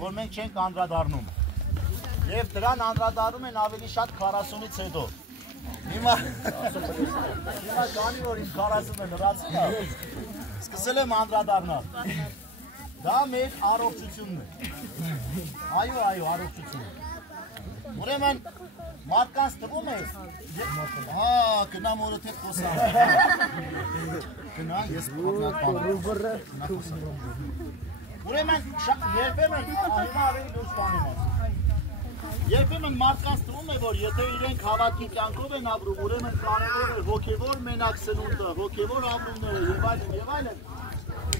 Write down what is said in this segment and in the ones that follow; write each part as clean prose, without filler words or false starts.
որ մենք չենք անդրադառնում։ Եվ դրան անդրադառնում են ավելի շատ 40-ից հետո։ Հիմա քանի որ իմ 40-ը լրացել է, սկսել եմ անդրադառնալ։ Դա մեր առողջությունն է։ Այո, առողջություն։ Ուրեմն մարդկանց թվում է, գնամ օրը թե խոսամ։ Գնա, ես ուրեմն երբեմն հիմա ավելի լուրջ բանի մաս։ Երբեմն մարդկանց թվում է, որ եթե իրենք հավատքի կյանքով են ապրում, ուրեմն կարևոր է հոգևոր մենակ սնունդը, հոգևոր ապրումները եւ այլն,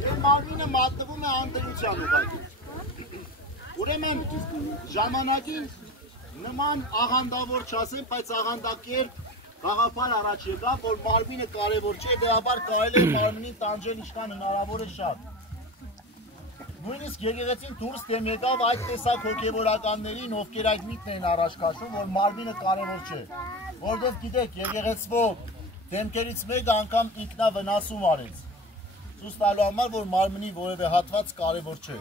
եւ մարմինը մատնվում է անդրության ուղղակի։ Ուրեմն ժամանակին նման աղանդավոր չասեմ, բայց աղանդակերպ գաղափար առաջ եկավ, որ մարմինը կարևոր չէ, դեպաբար կարելի է մարմնին տանջել ինչքան հնարավոր է շատ։ Նույնիսկ եկեղեցին դուրս դեմ եկավ այդ տեսակ հոգևորականներին, ովքեր այդ միտքն են առաջ քաշում, որ մարմինը կարևոր չէ։ Որովհետև գիտեք, եկեղեցվով դեմքերից մեկը անգամ ինքնավնասում արեց։ Ցույց տալու համար, որ մարմնի որևէ հատված կարևոր չէ։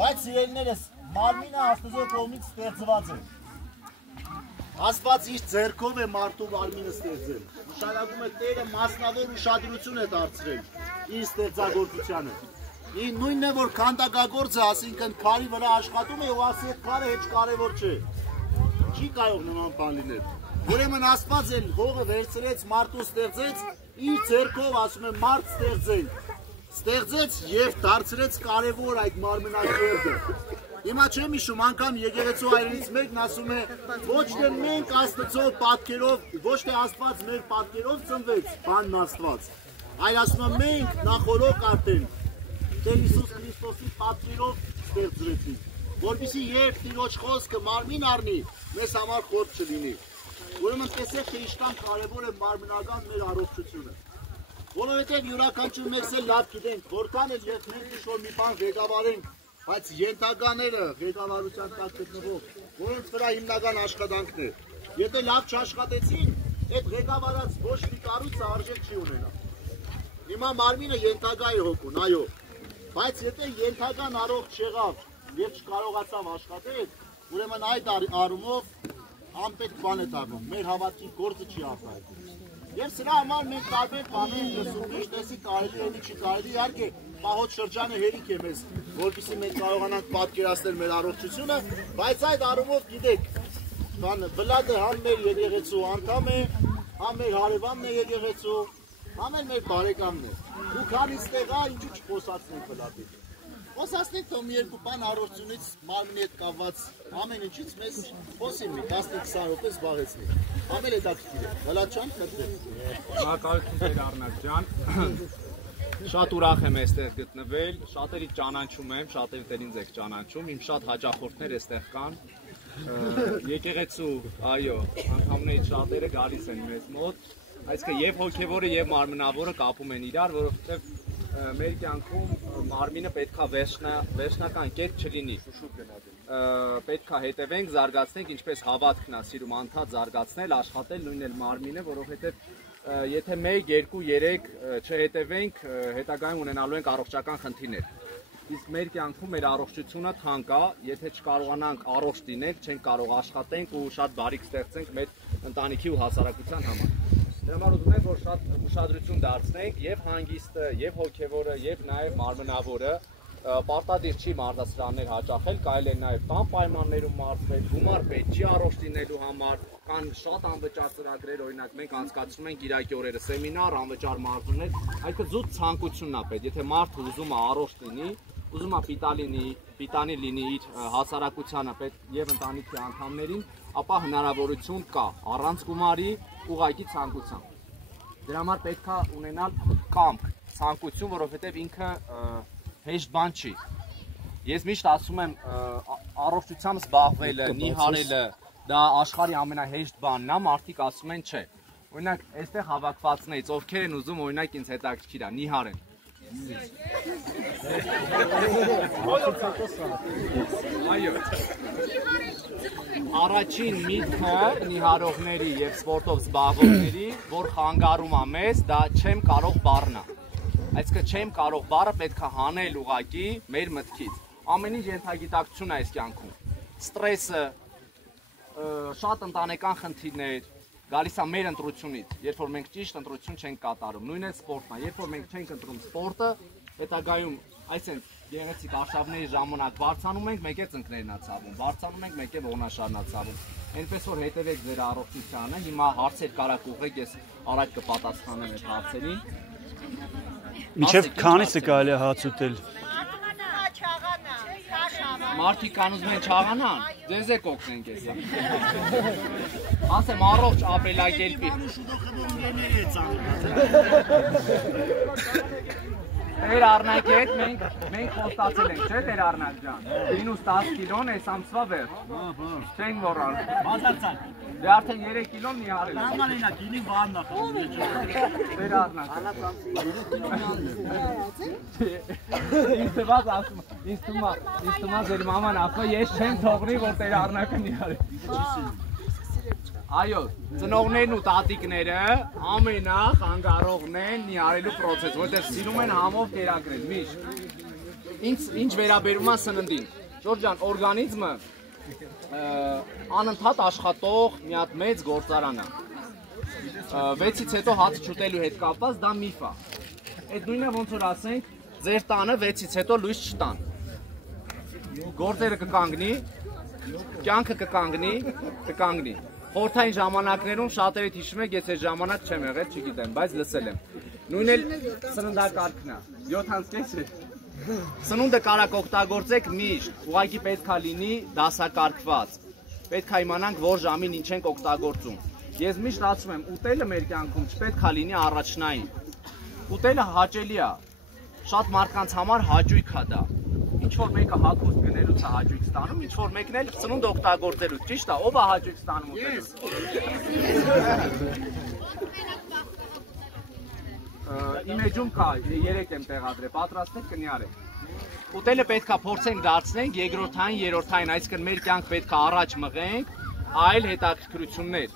Բայց սիրելիներս, մարմինը Աստծո կողմից ստեղծված է։ Աստված իր ձեռքով է մարդու մարմինը ստեղծել։ Նշանակում է Տերը մասնավոր ուշադրություն է դարձրել իր ստեղծագործությանը։ Նույնն է, որ քանդակագործը, ասինքն քարի վրա աշխատում է ու ասի այդ քարը հեչ կարևոր չէ։ Չի կարող նման բան լինել։ Ուրեմն Աստված էլ հողը վերցրեց, մարդու ստեղծեց, իր ձեռքով ասում է մարդ ստեղծեց եւ դարձրեց կարևոր այդ մարմնակերպը։ Հիմա չեմ հիշում, անգամ եկեղեցու հայրենից մեկն ասում է, ոչ թե մենք Աստծո պատկերով, ոչ թե Աստված մեր պատկերով ծնվեց, բանն Աստված, այլ ասում է մենք նախորոք արդեն Տեր Հիսուս Քրիստոսի պատկերով ստեղծվեցինք, որպեսզի երբ Տիրոջ խոսքը մարմին առնի, մեզ համար խորտ չլինի։ Ուրեմն տեսեք, թե ինչքան կարևոր է մարմնական մեր առողջությունը։ Որովհետև յուրաքանչյուր մեկս էլ լավ գիտենք, որքան էլ երբ մենք ինչ-որ մի բան ղեկավարենք, բայց ենթակաները ղեկավարության տակ գտնվող, որոնց վրա հիմնական աշխատանքն է, եթե լավ չաշխատեցին, այդ ղեկավարած ոչ մի կառույցը արժեք չի ունենա։ Հիմա մարմինը ենթակա է հոգուն, այո, բայց եթե ենթական առողջ չեղավ եւ չկարողացավ աշխատել, ուրեմն այդ առումով անպետք բան է դառնում, մեր հավատքի գործը չի արտահայտվում։ Եվ սրա համար մենք տարբեր բաներ լսում, ինչտեսի կարելի է, չի կարելի, իհարկե պահոց շրջանը հերիք է մեզ, որպեսզի մենք կարողանանք պատկերացնել մեր առողջությունը, բայց այդ առումով գիտեք, Վլադը համ մեր եկեղեցու անդամ է, համ մեր հարևանն է եկեղեցու, համ էլ մեր բարեկամն է։ Ու քանից տեղա ինչու չխոսացնենք Վլադին։ Խոսացնենք թող մի երկու բան առողջությունից մարմնի հետ կապված ամեն ինչից մեզ խոսի մի 15-20 րոպե զբաղեցնի։ Ամեն հետաքրքիր է։ Վլադ ջան, քրտեք։ Շնորհակալություն Տեր Առնակ ջան։ Շատ ուրախ եմ այստեղ գտնվել, շատերի ճանաչում եմ, շատերը դեր ինձ եք ճանաչում, իմ շատ հաճախորդներ այստեղ կան։ Եկեղեցու, այո, անդամներից շատերը գալիս են մեզ մոտ, այսինքն եւ հոգեվորը եւ մարմնավորը կապում են իրար, որովհետեւ մեր կյանքում մարմինը պետքա վերջնական կետ չլինի։ Պետքա հետևենք, զարգացնենք, ինչպես հավատքն է սիրում անդադ զարգացնել, աշխատել նույնն էլ մարմինը, որովհետեւ եթե 1, 2, 3 չհետևենք, հետագայում ունենալու ենք առողջական խնդիրներ։ Իսկ մեր կյանքում մեր առողջությունը թանկ է, եթե չկարողանանք առողջ լինել, չենք կարող աշխատենք ու շատ բարիք ստեղծենք մեր ընտանիքի ու հասարակության համար։ Դրա համար ուզում եմ, որ շատ ուշադրություն դարձնենք եւ հանգիստը, եւ հոգեվորը, եւ նաեւ մարմնավորը, պարտադիր չի մարդասրաններ հաճախել, կարելի է նաեւ տան պայմաններում մարդվել, գումար պետք չի առողջ լինելու համար, կան շատ անվճար ծրագրեր, օրինակ մենք անցկացնում ենք Կիրակի օրերը սեմինար, անվճար մարզումներ, այսինքն զուտ ցանկությունն է պետք, եթե մարդը ուզում է առողջ լինի, ուզում է պիտանի լինի իր հասարակությանը պետք եւ ընտանիքի անդամներին, ապա հնարավորություն կա առանց գումարի ուղղակի ցանկության։ Դրա համար պետք է ունենալ կամք, ցանկություն, որովհետեւ ինքը հեշտ բան չի։ Ես միշտ ասում եմ, առողջությամբ զբաղվելը, նիհարելը, դա աշխարհի ամենահեշտ բանն է, մարդիկ ասում են չէ։ Օրինակ, այստեղ հավաքվածներից ովքեր են ուզում, օրինակ ինձ հետաքրքիր է, նիհարեն։ Այո։ Առաջին միտքը նիհարողների եւ սպորտով զբաղվողների, որ խանգարում է մեզ, դա չեմ կարող բառն է։ Այսինքն չեմ կարող բառը պետք է հանել ուղակի մեր մտքից։ ամեն ինչ ենթագիտակցություն է այս կյանքում։ Ստրեսը, շատ ընտանեկան խնդիրներ, գալիս է մեր ընտրությունից, երբ որ մենք ճիշտ ընտրություն չենք կատարում, նույնն է սպորտն է, երբ որ մենք չենք ընտրում սպորտը, հետագայում այսինքն գեղեցիկ արշավների ժամանակ բարձանում ենք, մեկ է ծնկներն է ցավում, բարձանում ենք, մեկ է ողնաշարն է ցավում։ Այնպես որ հետևեք ձեր առողջությանը, հիմա հարցեր կարաք ուղղեք, ես առաջ կպատասխանեմ այդ հարցերին։ Մինչև քանիսը կարելի է հաց ուտել։ Մարդիկ կանուզում են չաղանան, ձեզ եք օգնենք եսա։ Ասեմ առողջ ապրելակերպի։ Տեր Արնակի հետ մենք խոստացել ենք, չէ Տեր Արնակ ջան։ Մինուս 10 կիլոն էս ամսվա վերջ։ Չենք մոռալ։ Բացարձակ։ Դե արդեն 3 կիլոն մի արել։ Նմանինա գինի վարն է խորը։ Տեր Արնակ։ Ինձ թվաց ասում, ինձ թվում ձեր մաման ասում, ես չեմ թողնի, որ Տեր Արնակը մի արի։ Այո, ծնողներն ու տատիկները ամենախանգարողն են մի արելու պրոցես, որտեղ սիրում են համով կերակրել, միշտ։ Ինչ վերաբերում է սննդին։ Ժորժ ջան, օրգանիզմը անընդհատ աշխատող մի հատ մեծ գործարան է։ 6-ից հետո հաց չուտելու հետ կապված դա միֆ է։ Այդ նույնը ոնց որ ասենք, ձեր տանը 6-ից հետո լույս չտան։ Գործերը կկանգնի, կյանքը կկանգնի։ Խորհրդային ժամանակներում շատերդ հիշում եք, ես այդ ժամանակ չեմ եղել, չգիտեմ, բայց լսել եմ։ Նույնն էլ սննդակարգն է։ 7:30 Սնունդը կարաք օգտագործեք միշտ, ուղղակի պետք է լինի դասակարգված։ Պետք է իմանանք, որ ժամին ինչ ենք օգտագործում։ Ես միշտ ասում եմ, ուտելը մեր կյանքում չպետք է լինի առաջնային։ Ուտելը հաճելի է։ Շատ մարդկանց համար հաճույք է դա։ Ինչ որ մեկը հագուստ գնելուց է հաճույք ստանում, ինչ որ մեկն էլ սնունդ օգտագործելուց, ճիշտ է, ով է հաճույք ստանում ուտելուց։ Իմ էջում կա, 3 եմ տեղադրել, պատրաստ եք կնյարեք։ Ուտելը պետք է փորձենք դարձնենք երկրորդային, երրորդային, այսինքն մեր կյանք պետք է առաջ մղենք այլ հետաքրքրություններ։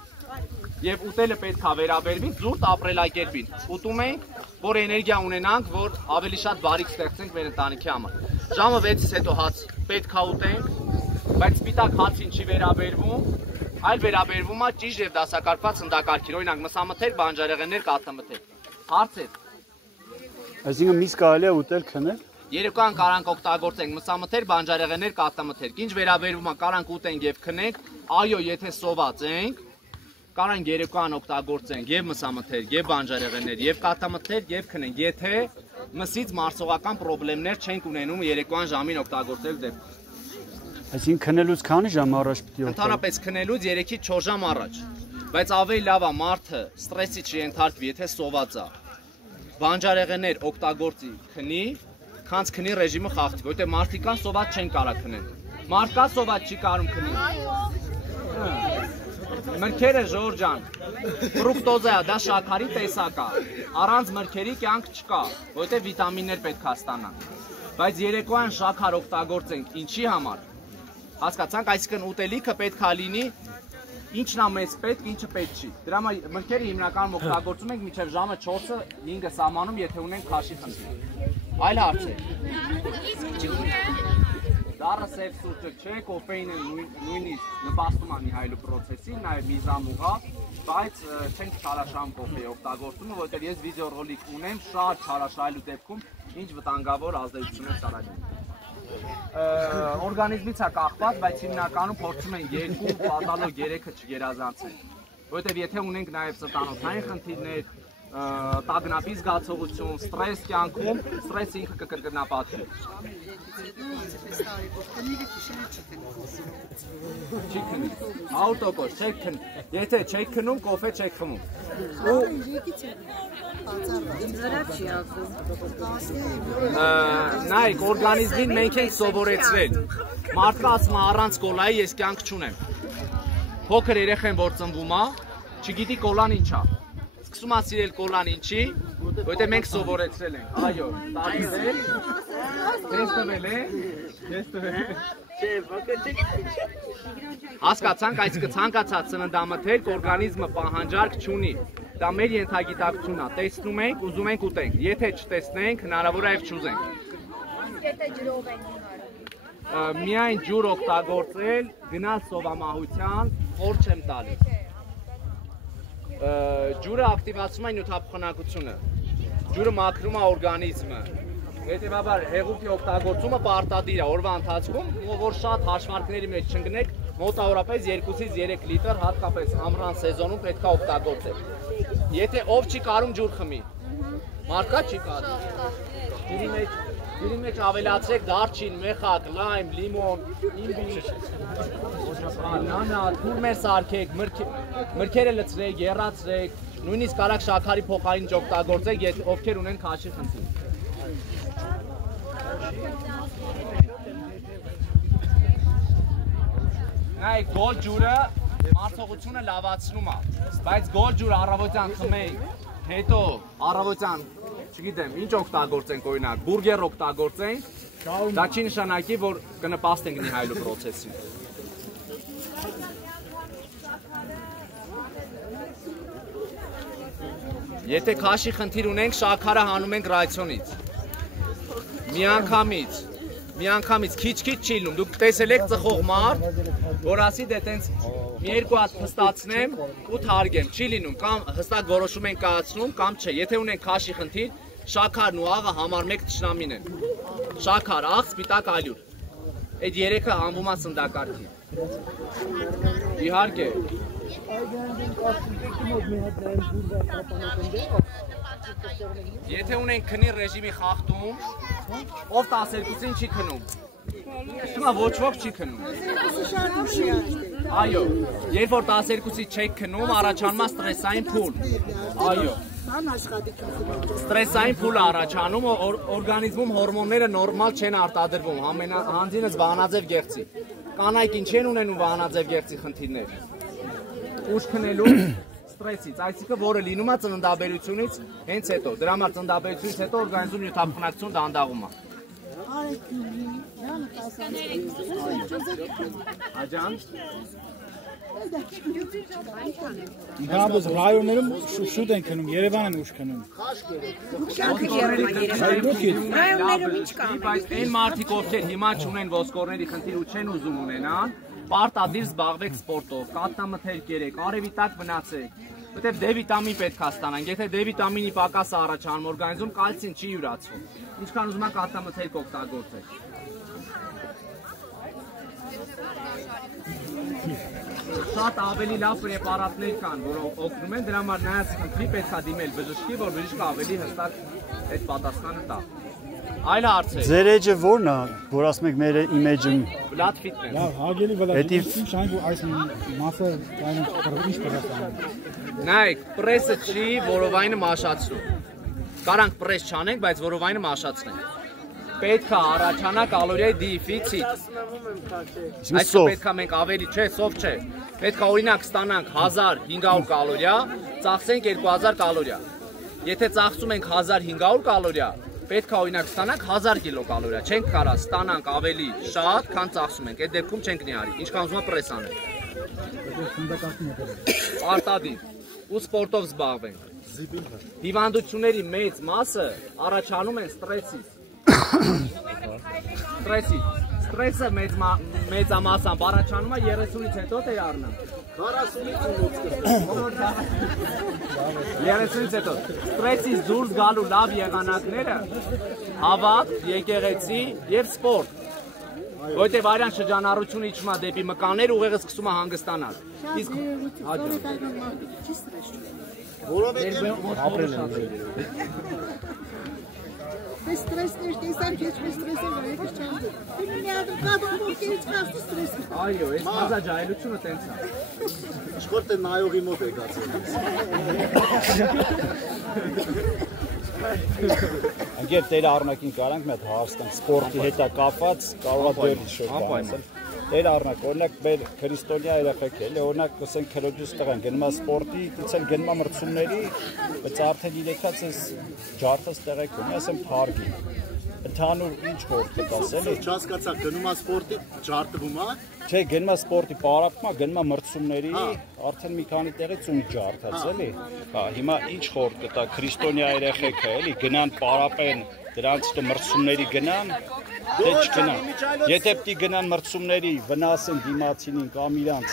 Եվ ուտելը պետք է վերաբերվի զուտ ապրելակերպին։ Ուտում ենք, որ էներգիա ունենանք, որ ավելի շատ բարիք ստեղծենք մեր ընտանիքի համար։ Ժամը 6-ից հետո հաց պետք է ուտենք, բայց սպիտակ հացին չի վերաբերվում, այլ վերաբերվում է ճիշտ եւ դասակարգված սննդակարգին, օրինակ մսամթերք, բանջարեղեններ, կաթամթերք։ Հարցեր։ Այսինքն միս կարելի է ուտել, քնել։ Երեկոյան կարանք օգտագործենք մսամթերք, բանջարեղեններ, կաթամթերք։ Ինչ վերաբերվում է կարանք ուտենք եւ քնենք, այո, եթե սոված ենք, կարանք երեկոյան օգտագործենք եւ մսամթերք, եւ բանջարեղեններ, եւ կաթամթերք, եւ քնենք, եթե մսից մարսողական խնդիրներ չենք ունենում երեկոյան ժամին օգտագործել դեպքում։ Այսինքն քնելուց քանի ժամ առաջ պիտի օգտագործենք։ Ընդհանրապես քնելուց 3-ից 4 ժամ առաջ։ Բայց ավելի լավ է մարդը ստրեսի չենթարկվի, եթե սոված է։ Բանջարեղեններ օգտագործի, քնի, քանց քնի ռեժիմը խախտի, որտեղ մարդիկան սոված չեն կարող քնել։ Մարդկա սոված չի կարող քնել։ Մրգերը Ժորժ ջան, ֆրուկտոզա է, դա շաքարի տեսակ է։ Առանց մրգերի կյանք չկա, որտեղ վիտամիններ պետք է ստանանք։ Բայց երեկոյան շաքար օգտագործենք ինչի համար։ Հասկացանք, այսինքն ուտելիքը պետք է լինի ինչն է մեզ պետք, ինչը պետք չի։ Դրա համար մրգերը հիմնականում օգտագործում ենք մինչև ժամը 4-ը 5-ը սահմանում, եթե ունենք քաշի խնդիր։ Այլ հարցեր։ Դառը սև սուրճը չէ, կոֆեինը նույնիսկ նպաստում է նիհայլու պրոցեսին, նաև միզամուղա, բայց չենք չարաշահում կոֆեի օգտագործումը, որտեղ ես վիդեոռոլիկ ունեմ շատ չարաշահելու դեպքում ինչ վտանգավոր ազդեցություն է ծառայում։ Օրգանիզմից է կախված, բայց հիմնականում փորձում են 2 պատալոգ 3-ը չգերազանցել, որտեղ եթե ունենք նաև սրտանոթային խնդիրներ, տագնապի զգացողություն, ստրես կյանքում, ստրեսը ինքը կկրկնապատկի։ Չի քնի, 100% չեք քնի, եթե չեք քնում, կոֆե չեք խմում։ Նայք, օրգանիզմին մենք ենք սովորեցրել, մարդկա ասում առանց կոլայի ես կյանք չունեմ։ Փոքր երեխան որ ծնվում է, չգիտի կոլան ինչ է։ Սկսում է սիրել կոլան ինչի, որտեղ մենք սովորեցրել ենք, այո, տարիներ, տեսնվել է, հասկացանք, այսինքն ցանկացած սննդամթերք օրգանիզմը պահանջարկ չունի, դա մեր ենթագիտակցությունն է, տեսնում ենք, ուզում ենք ուտենք, եթե չտեսնենք, հնարավոր է եւ չուզենք։ Եթե ջրով ենք միայն ջուր օգտագործել, գնալ սովամահության, խոր չեմ տալիս։ Ջուրը ակտիվացում է նյութափոխանակությունը, ջուրը մաքրում է օրգանիզմը, հետևաբար հեղուկի օգտագործումը պարտադիր է օրվա ընթացքում, որ շատ հաշվարկների մեջ չընկնեք, մոտավորապես 2-ից 3 լիտր հատկապես ամռան սեզոնում պետք է օգտագործել։ Եթե ով չի կարում ջուր խմի, մարդկա չի կարում։ Ջուրի մեջ ավելացրեք դարչին, մեխակ, լայմ, լիմոն, իմբի, նանա, թուրմեր սարքեք, մրգերը լցրեք, եռացրեք, նույնիսկ կարակ շաքարի փոխարին օգտագործեք, ովքեր ունեն քաշի խնդիր։ Նայեք, գոլ ջուրը մարսողությունը լավացնում է, բայց գոլ ջուրը առավոտյան խմենք, հետո առավոտյան, չգիտեմ, ինչ օգտագործենք օրինակ, բուրգեր օգտագործենք, դա չի նշանակի, որ կնպաստենք նիհայլու պրոցեսին։ Եթե քաշի խնդիր ունենք, շաքարը հանում ենք ռացիոնից։ Միանգամից քիչ-քիչ չի լինում, դուք տեսել եք ծխող մարդ, որ ասի դե տենց մի երկու հատ հստացնեմ ու թարգեմ, չի լինում, կամ հստակ որոշում ենք կայացնում, կամ չէ, եթե ունենք քաշի խնդիր, շաքարն ու աղը համար մեկ թշնամին են, շաքար, աղ, սպիտակ ալյուր, այդ երեքը համվում է սննդակարգի, իհարկե, եթե ունենք քնի ռեժիմի խախտում, ով 12-ին չի քնում, ոչ ոք չի քնում, այո, երբ որ 12-ից չեք քնում, առաջանում է ստրեսային փուլ, այո, ստրեսային փուլ առաջանում, օրգանիզմում հորմոնները նորմալ չեն արտադրվում, հանձինս վահանաձև գեղձի, կանայք ինչ են ունենում վահանաձև գեղձի խնդիրներ, ուշ քնելու ստրեսից, այսինքն որը լինում է ծննդաբերությունից հենց հետո, դրա համար ծննդաբերությունից հետո օրգանիզմում նյութափոխանակություն դանդաղում է։ Աջան։ Գաբոս ռայոններում շուտ են քնում, Երևան են ուշ քնում։ Ռայոններում ինչ կա։ Բայց այն մարդիկ, ովքեր հիմա չունեն ոսկորների խնդիր ու չեն ուզում ունենան, պարտադիր զբաղվեք սպորտով, կաթնամթերք երեք, արևի տակ մնացեք, որտեղ D վիտամին պետք է ստանանք, եթե D վիտամինի պակաս է առաջանում օրգանիզմում, կալցին չի յուրացվում, ինչքան ուզում եք կաթնամթերք օգտագործեք։ Շատ ավելի լավ պրեպարատներ կան, որ օգնում են, դրա համար նայած խնդրի պետք է դիմել բժշկի, որ բժիշկը ավելի հստակ այդ պատասխանը տա։ Այլ հարցեր։ Ձեր էջը ո՞րն է, որ ասում եք մեր իմեջում։ Վլադ ֆիթնես։ Լավ, հագելի վլադ, շանք ու այս մասը կայուն ինչ պատասխան։ Նայեք, պրեսը չի որովայնը մաշացնում։ Կարանք պրես չանենք, բայց որովայնը մաշացնենք։ Պետք է առաջանա կալորիայի դեֆիցիտ։ Այսինքն պետք է մենք ավելի, չէ, սով չէ։ Պետք է օրինակ ստանանք 1500 կալորիա, ծախսենք 2000 կալորիա։ Եթե ծախսում ենք 1500 կալորիա, պետք է օրինակ ստանանք 1000 կիլոկալորիա, չենք կարա ստանանք ավելի շատ, քան ծախսում ենք, այդ դեպքում չենք նիհարի, ինչքան ուզում է պրես անենք։ Արտադիր, ու սպորտով զբաղվենք։ Հիվանդությունների մեծ մասը առաջանում են ստրեսից։ Ստրեսը մեծամասամբ առաջանում է 30-ից հետո թե առնա։ 30-ից հետո։ Ստրեսից դուրս գալու լավ եղանակները հավաք, եկեղեցի և սպորտ։ Որտև այրան շրջանառությունը իջում է դեպի մկաններ, ուղեղը սկսում է հանգստանալ։ Ստրեսներ տեսանք, ես ստրեսը վայրից չեմ դու։ Դու ադվոկատը ովքերից կասի ստրեսը։ Այո, այս մազաջայլությունը տենց է։ Իշխորտ է նայողի մոտ եկացել։ Անգեր Տեր Առնակին կարանք մի հատ հարցնենք, սպորտի հետ է կապված, կարող է դեր շրջանցել։ Տեր Առնակ, օրինակ մեր քրիստոնյա երեխեք էլի, օրինակ ասենք քրոջուց տղան գնում է սպորտի, դից էլ գնում է մրցումների, բայց արդեն իրեկած էս ջարդած տեղեք ունի, ասեմ փարգի։ Ընդհանուր ինչ խորհուրդ կտաս էլի։ Չհասկացա, գնում է սպորտի, ջարդվում է։ Չէ, գնում է սպորտի պարապմա, գնում է մրցումների, արդեն մի քանի տեղից ունի ջարդած էլի։ Հա, հիմա ինչ խորհուրդ կտա քրիստոնյա երեխեքը էլի, գնան պարապեն դրանց դե մրցումների գնան, դե չգնան։ Եթե պիտի գնան մրցումների, վնասեն դիմացինին կամ իրանց։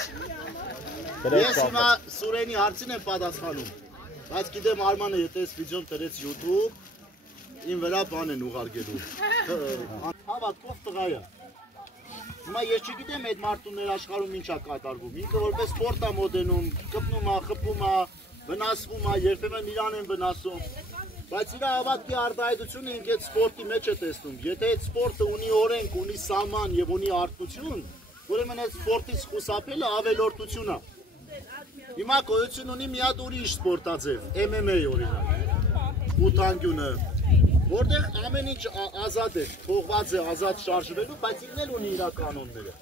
Ես հիմա Սուրենի հարցին եմ պատասխանում, բայց գիտեմ Արմանը եթե այս վիդեոն դրեց YouTube, իմ վրա բան են ուղարկելու։ Հավատքով տղա է։ Հիմա ես չգիտեմ այդ մարդու ներաշխարհում ինչ է կատարվում։ Ինքը որպես սպորտ է մոդենում, կպնում է, խփում է, վնասվում է, երբեմն իրան են վնասում։ Բայց իր հավատքի արտահայտությունը ինքը այդ սպորտի մեջ է տեսնում։ Եթե այդ սպորտը ունի օրենք, ունի սահման եւ ունի արտություն, ուրեմն այդ սպորտից խուսափելը ավելորդություն է։ Հիմա գոյություն ունի մի հատ ուրիշ սպորտաձև, MMA օրինակ։ Ուտանգյունը, որտեղ ամեն ինչ ազատ է, թողված է ազատ շարժվելու, բայց ինքն էլ ունի իր կանոնները։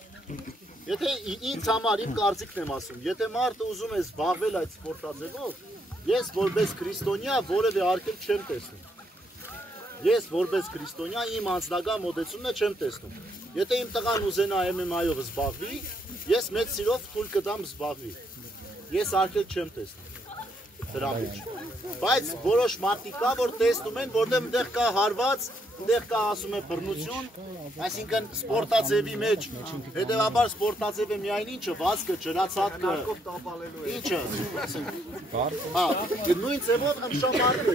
Եթե ինձ համար իմ կարծիքն եմ ասում, եթե մարդը ուզում է զբաղվել այդ սպորտաձևով, ես որպես քրիստոնյա որևէ արգելք չեմ տեսնում։ Ես որպես քրիստոնյա իմ անձնական մոտեցումն չեմ տեսնում։ Եթե իմ տղան ուզենա MMA-ով զբաղվի, ես մեծ սիրով թույլ կտամ զբաղվի։ Ես արգելք չեմ տեսնում դրա մեջ։ Բայց որոշ մարդիկ կա, որ տեսնում են, որտեղ այնտեղ կա հարված, այնտեղ կա ասում է բռնություն, այսինքն սպորտաձևի մեջ, հետևաբար սպորտաձևը միայն ինչը, վազքը, ջրացածքը, ինչը, նույն ձևով ըմշամարտը,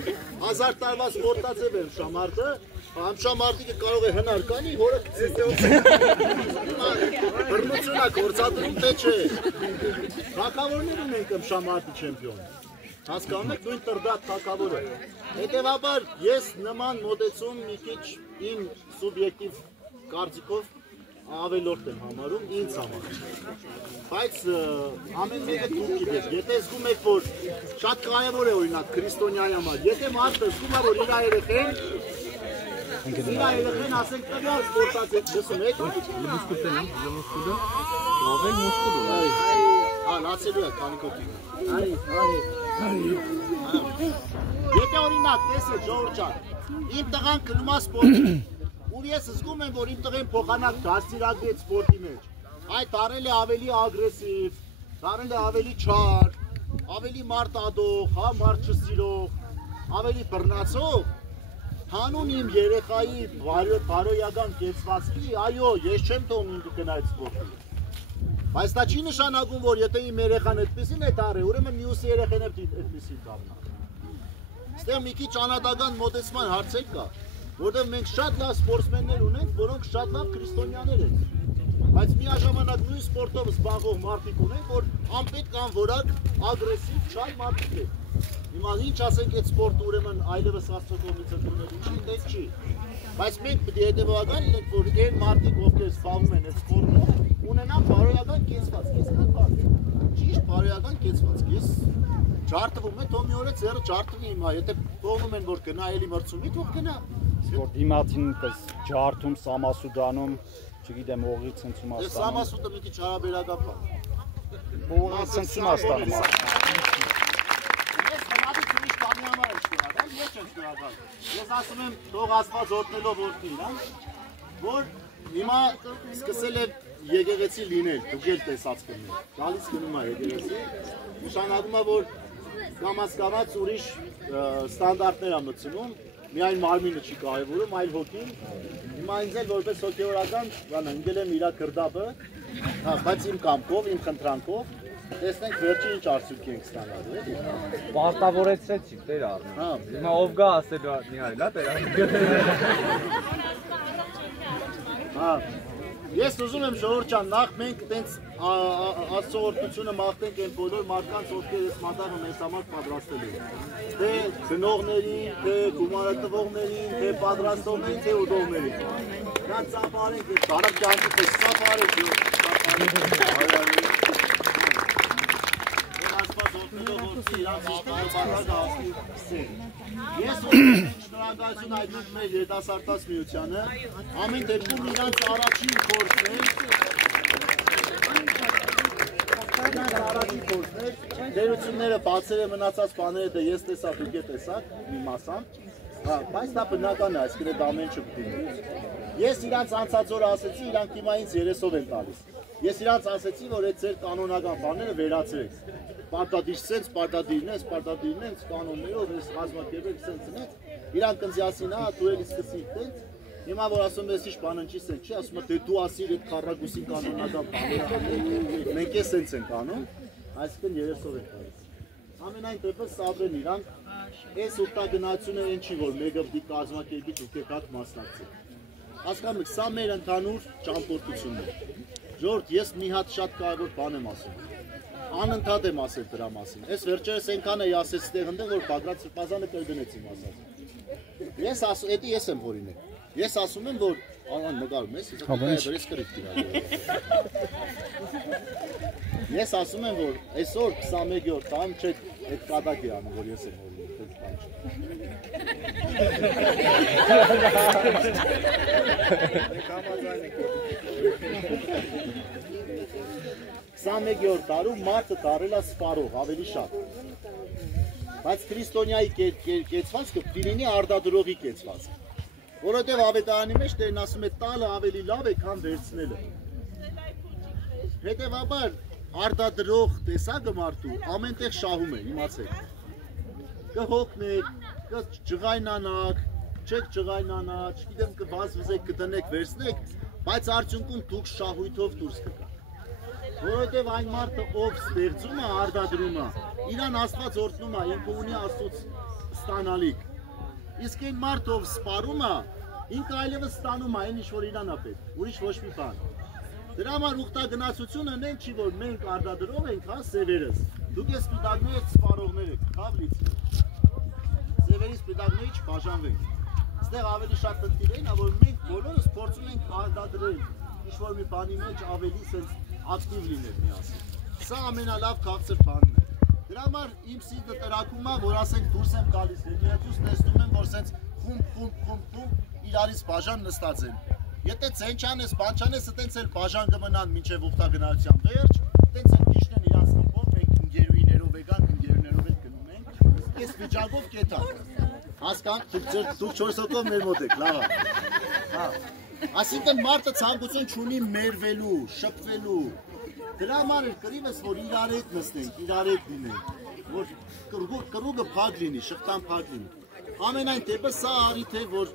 1000 տարվա սպորտաձև է ըմշամարտը, ըմշամարտիկը կարող է հնար կանի, հորը բռնությունա գործադրում թե չէ, թագավորներ ունենք ըմշամարտի չեմպիոն։ Հասկանում եք, նույն տրդատ թագավոր է։ Հետևաբար ես նման մոտեցում մի քիչ իմ սուբյեկտիվ կարծիքով ավելորդ եմ համարում ինձ համար։ Բայց ամեն մեկը դուք գիտեք, եթե զգում եք, որ շատ կարևոր է օրինակ քրիստոնյայի համար, եթե մարդը զգում է, որ իր երեխեն ասենք տվյալ սպորտաձև լսում եք, լացելու է քանիկոտին։ Եթե օրինակ տեսեք ժողովուրդ ջան, իմ տղան գնում է սպորտի, ու ես զգում եմ, որ իմ տղեն փոխանակ դաստիարակվի այդ սպորտի մեջ, այդ դառել է ավելի ագրեսիվ, դառել է ավելի չար, ավելի մարտադող, մարդ չսիրող, ավելի բռնացող, հանուն իմ երեխայի բարոյական կեցվածքի, այո, ես չեմ թողնում ինքը գնա այդ սպորտի։ Բայց դա չի նշանակում, որ եթե իմ երեխան այդպեսին է դառը, ուրեմն մյուսի երեխան է այդպեսին դառնա։ Այստեղ մի քիչ անհատական մոտեցման հարցեր կա, որտեղ մենք շատ լավ սպորտսմեններ ունենք, որոնք շատ լավ քրիստոնյաներ են։ Բայց միաժամանակ նույն սպորտով զբաղվող մարդիկ ունենք, որ անպետք անորակ, ագրեսիվ, չար մարդիկ են։ Հիմա ինչ ասենք այդ սպորտը ուրեմն այլևս Աստծո կողմից ընդունելու չի, դες չի։ Բայց մենք պետք է հետևողական լինենք, որ այն մարդիկ, ովքեր զբաղվում են այդ սպորտով, ունենան բարոյական կեցվածք, ճիշտ բարոյական կեցվածք։ Ես ջարդվում եմ, թող մի օր ծերը ջարդվի հիմա, եթե թողնում են որ գնա էլի մրցումի, թող գնա։ Որ դիմացին պես ջարդում, Սամասուդանում, չգիտեմ, օղի ցնցում է ստանում։ Սամասուդը մի քիչ հարաբերական բան։ Օղի ցնցում է ստանում։ Ես հնարից ուրիշ բանի համար եմ շնորհակալ, ես չեմ շնորհակալ։ Ես ասում եմ, թող Աստված օրհնելով որդին, որ հիմա սկսել է եկեղեցի լինել, դուք էլ տեսած կլինեք։ Գալիս գնում է եկեղեցի, նշանակում է, որ կամաց ուրիշ ստանդարտներ է մտցնում, միայն մարմինը չի կարևորում, այլ հոգին։ Հիմա ինձ էլ որպես հոգեորական, ընկել եմ իր կրդապը, բայց իմ կամքով, իմ խնդրանքով, տեսնենք վերջին ինչ արդյունք ենք ստանալու, էլի։ Պարտավորեցրեցիք, Տեր Արմեն։ Հիմա ով գա ասելու Միհայլ, Տեր Արմեն։ Ես ուզում եմ ժողովուրդ ջան, նախ մենք տենց Աստծո օրհնությունը մաղթենք այն բոլոր մարդկանց, ովքեր այս մատաղը մեզ համար պատրաստել են։ Թե գնողներին, թե գումարը տվողներին, թե պատրաստողներին, թե ուտողներին։ Նրանց ծափարենք, դարակ կյանքի պես ծափարենք, Աստված օրհնելով որդի իրանց բարբարակ հասնի։ Ես շնորհակալություն հայտնում մեր երիտասարդաց միությանը, ամեն դեպքում իրանց առաջին փորձներ, դերությունները բացել է մնացած բաները դե ես տեսա, դուք եք տեսակ, մի մասամբ, բայց դա բնական է, այսինքն այդ ամեն ինչ պիտի։ Ես իրանց անցած օրը ասեցի, իրանք հիմա ինձ երեսով են տալիս։ Ես իրանց ասեցի, որ այդ ձեր կանոնական բաները վերացրեք։ Պարտադիր սենց, կանոններով, ես կազմակերպեք սենց նենց, Իրանք կնձյասին, դու էլի սկսի տենց, հիմա որ ասում ես ինչ բան ընչի սենց չի, ասում դե դու ասիր այդ քառակուսին կանոնական բաները, մենք է սենց ենք անում, այսինքն 3-ով ենք անում։ Ամենայն դեպս Սաբրեն իրանք այս ուտագնացությունը այն չի, որ մեկը պիտի կազմակերպի դուք եկաք մասնակցեք։ Հասկանում եք, սա մեր ընդհանուր ճամփորդությունն է։ Ժողովուրդ, ես մի հատ շատ կարևոր բան եմ ասում։ Անընդհատ եմ ասել դրա մասին։ Այս վերջերս այնքան էի ասել ստեղ ընդեղ, որ Բագրատ Սրբազանը կրկնեցի իմ ասած։ Ես ասում, էդի ես եմ որին է։ Ես ասում եմ, որ նկարում ես, ես կրիտ դիրագել։ Ես ասում եմ, որ այսօր 21-րդ տարում չեք այդ կատակ է անում, որ ես եմ որին է, դեպք բան չէ։ 21-րդ տարում մարդը դարել է սպարող, ավելի շատ։ Բայց քրիստոնյայի կեցվածքը պիտի լինի արդադրողի կեցվածք։ Որովհետև ավետարանի մեջ Տերն ասում է տալը ավելի լավ է, քան վերցնելը։ Հետևաբար արդադրող տեսակը մարդու ամենտեղ շահում է, իմացեք։ Կհոգնեք, կջղայնանաք, չեք ջղայնանա, չգիտեմ կվազվզեք, կդնեք, վերցնեք, բայց արդյունքում դուք շահույթով դուրս կգաք։ Որովհետև այն մարդը, ով ստեղծում է, արդադրում է, իրան Աստված օրհնում է, ինքը ունի Աստծուց ստանալիք։ Իսկ այն մարդը, ով սպարում է, ինքը այլևս ստանում է, այն ինչ որ իրան է պետք, ուրիշ ոչ մի բան։ Դրա համար ուխտագնացությունը այն չի, որ մենք արդադրող ենք, հա, սևերս։ Դուք ես սպիտակների հետ սպարողներ եք, քավլից։ Սևերի սպիտակների չբաժանվենք։ Այստեղ ավելի շատ խնդիր է, որ մենք բոլորս փորձում ենք արդադրել ինչ-որ մի բանի մեջ ավելի sense ակտիվ լինել միասին։ Սա ամենալավ քաղցր բանն է։ Դրա համար իմ սիրտը տրակում է, որ ասենք դուրս եմ գալիս, հետիեթուց տեսնում եմ, որ sense խումբ իրարից բաժան նստած են։ Եթե ցեն չանես, բան չանես, այտենց էլ բաժան կմնան մինչև ուխտագնացության վերջ, այտենց էլ քիչն են իրանց խմբով, մենք ընկերուներով եկան, ընկերուներով էլ գնում ենք։ Այս վիճակով կետակ։ Հասկան, դուք 4 հոգով մեր մոտ եք, լավ է։ Հա։ Այսինքն մարդը ցանկություն չունի մերվելու, շփվելու։ Դրա համար էլ կրիվս, որ իրար հետ նստենք, իրար հետ լինենք, որ կռուգը փակ լինի, շղթան փակ լինի։ Ամենայն դեպս սա առիթ է, որ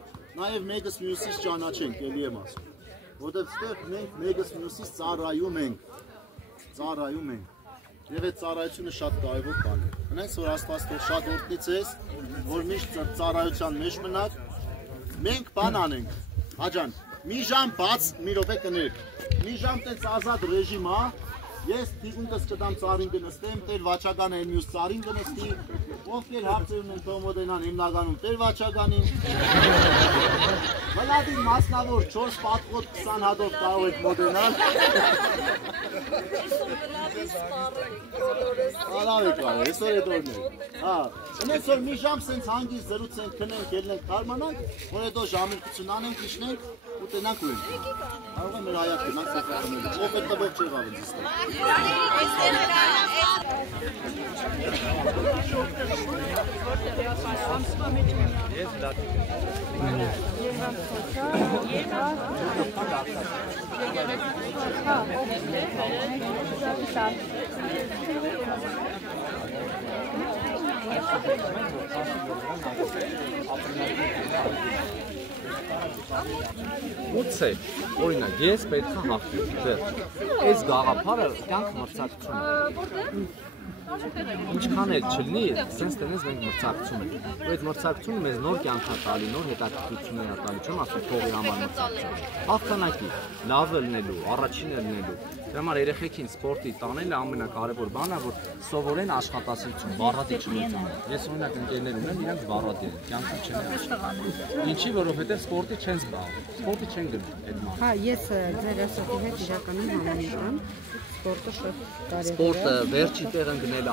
նաև մեկս մյուսից ճանաչենք, էլի եմ ասում։ Որտեղ ստեղ մենք մեկս մյուսից ծառայում ենք։ Եվ այդ ծառայությունը շատ կարևոր բան է։ Հենց որ Աստված թող շատ օրհնի ձեզ, որ միշտ ծառայության մեջ մնաք։ Մենք բան անենք։ Աջան, մի ժամ բաց, մի րոպե կներեք։ Մի ժամ տենց ազատ ռեժիմ է։ Ես թիկունքս կտամ ծառին կնստեմ, Տեր վաճականը այն մյուս ծառին կնստի, ովքեր հարցեր ունեն թող մոտենան հիմնականում Տեր վաճականին։ Վլադին մասնավոր 4 պատվոտ 20 հատով կարող եք մոտենալ։ Արավ եք արել, այսօր էդ օրն է։ Հա, ունես որ մի ժամ սենց հանգիստ զրուցենք, քնենք, ելնենք, թարմանանք, որ հետո ժամերկություն անենք, իջնենք ու տենանք ուենք։ Կարող է մեր հայակ գնանք սեփականել, ով այդ տվող չեղավ ինձ ստեղ։ Ուցե, օրինակ, ես պետք է հաղթեմ, վերջ։ Այս գաղափարը կյանք մրցակցություն է։ Ինչքան էլ չլինի, սենց տնես մենք մրցակցում ենք։ Այդ մրցակցությունը մեզ նոր կյանք է տալի, նոր հետաքրքրություններ է տալի, չեմ ասում փողի համար մրցակցություն։ Հաղթանակի, լավը լինելու, առաջինը լինելու։ Դրա համար երեխեքին սպորտի տանելը ամենակարևոր բանն է, որ սովորեն աշխատասիրություն, բառադի չլինեն։ Ես օրինակ ընկերներ ունեմ, իրենք բառադի են, կյանքում չեն աշխատում։ Ինչի, որովհետև սպորտի չեն զբաղվում, սպորտի չեն գնում այդ մարդը։ Հա, ես ձեր ասածի հետ իրականում համաձայն եմ։ Սպորտը շատ կարևոր է։ Սպորտը վերջի տեղ ընկնել,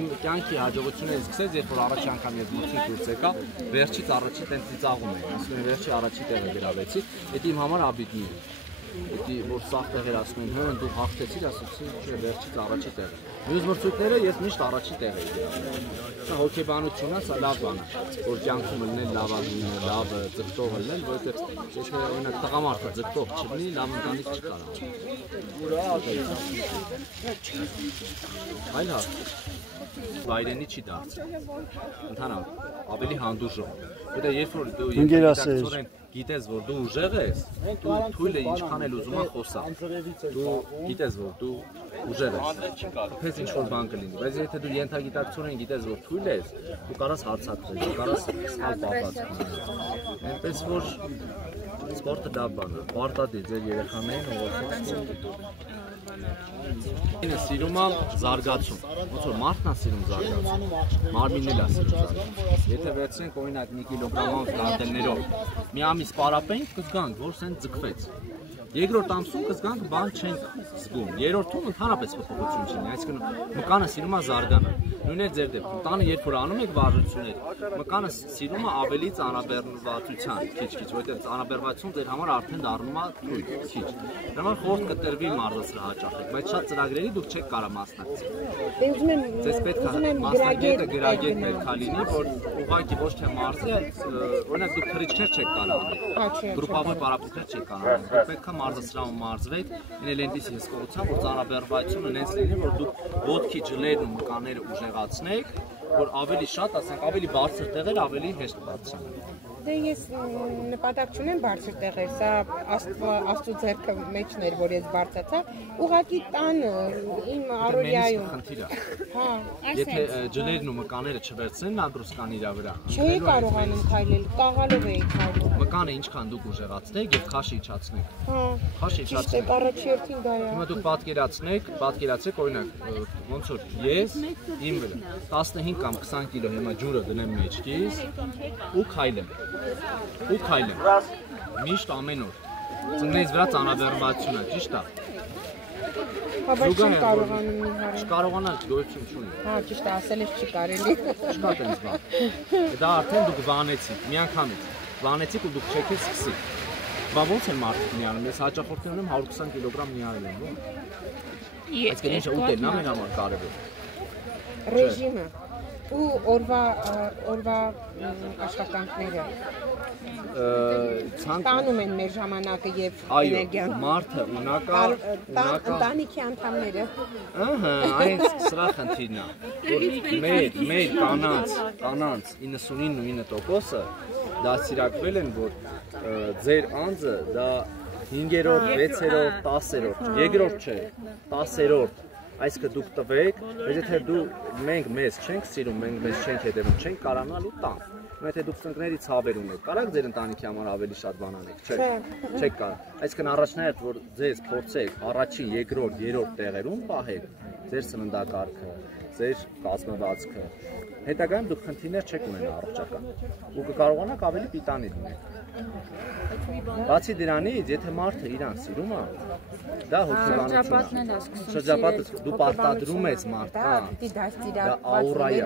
իմ կյանքի հաջողությունները սկսեց, երբ որ առաջի անգամ ես մրցույթ դուրս եկա, վերջից առաջի տենց ծիծաղում էի, ասում եմ վերջի առաջի տեղը գրավեցի, դա իմ համար աբիդնի է։ Դա որ սաղ տեղեր ասում են, հեն դու հաղթեցիր, ասացի, չէ, վերջից առաջի տեղ։ Մյուս մրցույթները ես միշտ առաջի տեղ էի գրավել։ Սա հոգեբանությունն է, սա լավ բան է, որ կյանքում լինել լավ լինել, լավ ձգտող լինել, որովհետև ոչ մի օրինակ տղամարդը ձգտող չլինի, լավ ընտանիք չկարա։ Այլ հարց։ Վայրենի չի դարձել։ Ընդհանրապես ավելի հանդուրժող։ Դա երբ որ դու Ընկերասեր։ գիտես, որ դու ուժեղ ես, դու թույլը ինչքան էլ ուզում ես խոսա։ Դու գիտես, որ դու ուժեղ ես։ Պես ինչ-որ բան կլինի, բայց եթե դու ենթագիտակցորեն գիտես, որ թույլ ես, դու կարաս հարցակվել, դու կարաս սխալ պատված անել։ Այնպես որ սպորտը դա բան է, պարտադիր ձեր երեխաներին ուղղորդեք սպորտի։ Սիրում եմ զարգացում, ոնց որ մարդն է սիրում զարգացում, մարմինն էլ է սիրում զարգացում։ Եթե վերցնենք օրինակ մի կիլոգրամով գանտելներով, մի ամիս պարապենք, կզգանք, որ սեն ձգվեց։ Երկրորդ ամսում կզգանք բան չենք զգում։ Երրորդում ընդհանրապես փոփոխություն չունի, այսինքն մկանը սիրում է զարգանալ։ Նույնն է ձեր դեպքում, տանը երբ որ անում եք վարժություններ, մկանը սիրում է ավելի ծանրաբեռնվածության, քիչ-քիչ, որովհետև ծանրաբեռնվածություն ձեր համար արդեն դառնում է թույլ, քիչ։ Դրա համար խորտ կտրվի մարզասրահաճախեք, բայց շատ ծրագրերի դուք չեք կարող մասնակցել։ Ձեզ պետք է մասնագետը գրագետ պետք է լինի, որ ուղղակի ոչ թե մարզի, օրինակ դուք թռիչքներ չեք կարող անել, գրուպավոր պարապմունքներ չեք կարող անել, դուք պետք է մարզասրահում մարզվեք, ինել այնպես հսկողությամբ, որ ծանրաբեռնվածությունը նենց լինի, որ դուք ոտքի ջլերն ու մկանները ուժեղացնեք, որ ավելի շատ, ասենք, ավելի բարձր տեղեր ավելի հեշտ բարձրանան։ Դե ես նպատակ չունեմ բարձր տեղեր, սա աստծո ձեռքը մեջն էր, որ ես բարձացա, ուղղակի տան իմ առօրյայում։ Հա, եթե ջլերն ու մկաները չվերցնեն նագրուսկան իր վրա, չէի կարողանում քայլել, կաղալով էի քայլում։ Մկանը ինչքան դուք ուժեղացնեք եւ քաշը իջացնեք։ Հա, քաշը իջացնեք։ առաջերտին դա է։ Հիմա դուք պատկերացրեք, օրինակ, ոնց որ ես իմ վրա 15 կամ 20 կիլո հիմա ջուրը դնեմ մեջքիս ու քայլեմ։ Միշտ ամեն օր։ Ծնկներից վրա ծանրաբեռնվածություն է, ճիշտ է։ Բայց չեմ կարողանում մի հարել։ Չկարողանալ գոյություն չունի։ Հա, ճիշտ է, ասել ես չի կարելի։ Չկա տենց բան։ Դա արդեն դուք վանեցիք, միանգամից։ Վանեցիք ու դուք չեք սկսի։ Բա ոնց են մարդիկ միանում, ես հաճախորդներ ունեմ 120 կիլոգրամ միարել եմ, ո՞ն։ Այսինքն ինչը ուտելն է մեր համար կարևոր։ Ռեժիմը ու օրվա աշխատանքները տանում են մեր ժամանակը եւ էներգիան։ Այո, մարդը ունակալ ընտանիքի անդամները։ Ահա, այս սրա խնդիրն է, որ մեր կանանց 99.9%-ը դաստիարակվել են, որ ձեր անձը դա 5-րդ, 6-րդ, 10-րդ, երկրորդ չէ, 10-րդ այսինքն դուք տվեք, բայց եթե մենք մեզ չենք սիրում, մենք մեզ չենք հետևում, չենք կարողանալու տան։ Եթե դուք ծնկների ցավեր ունեք, կարաք ձեր ընտանիքի համար ավելի շատ բան անեք, չեք կարող։ Այսինքն առաջնահերթ որ ձեզ փորձեք առաջին, երկրորդ, երրորդ տեղերում պահեք ձեր սննդակարգը, ձեր կազմվածքը, հետագայում դուք խնդիրներ չեք ունենա առողջական ու կկարողանաք ավելի պիտանի լինել։ Բացի դրանից, եթե մարդը իրան սիրում է, դա հոգեբանություն է։ Շրջապատն դու պարտադրում ես մարդկան։ Դա աուրա է։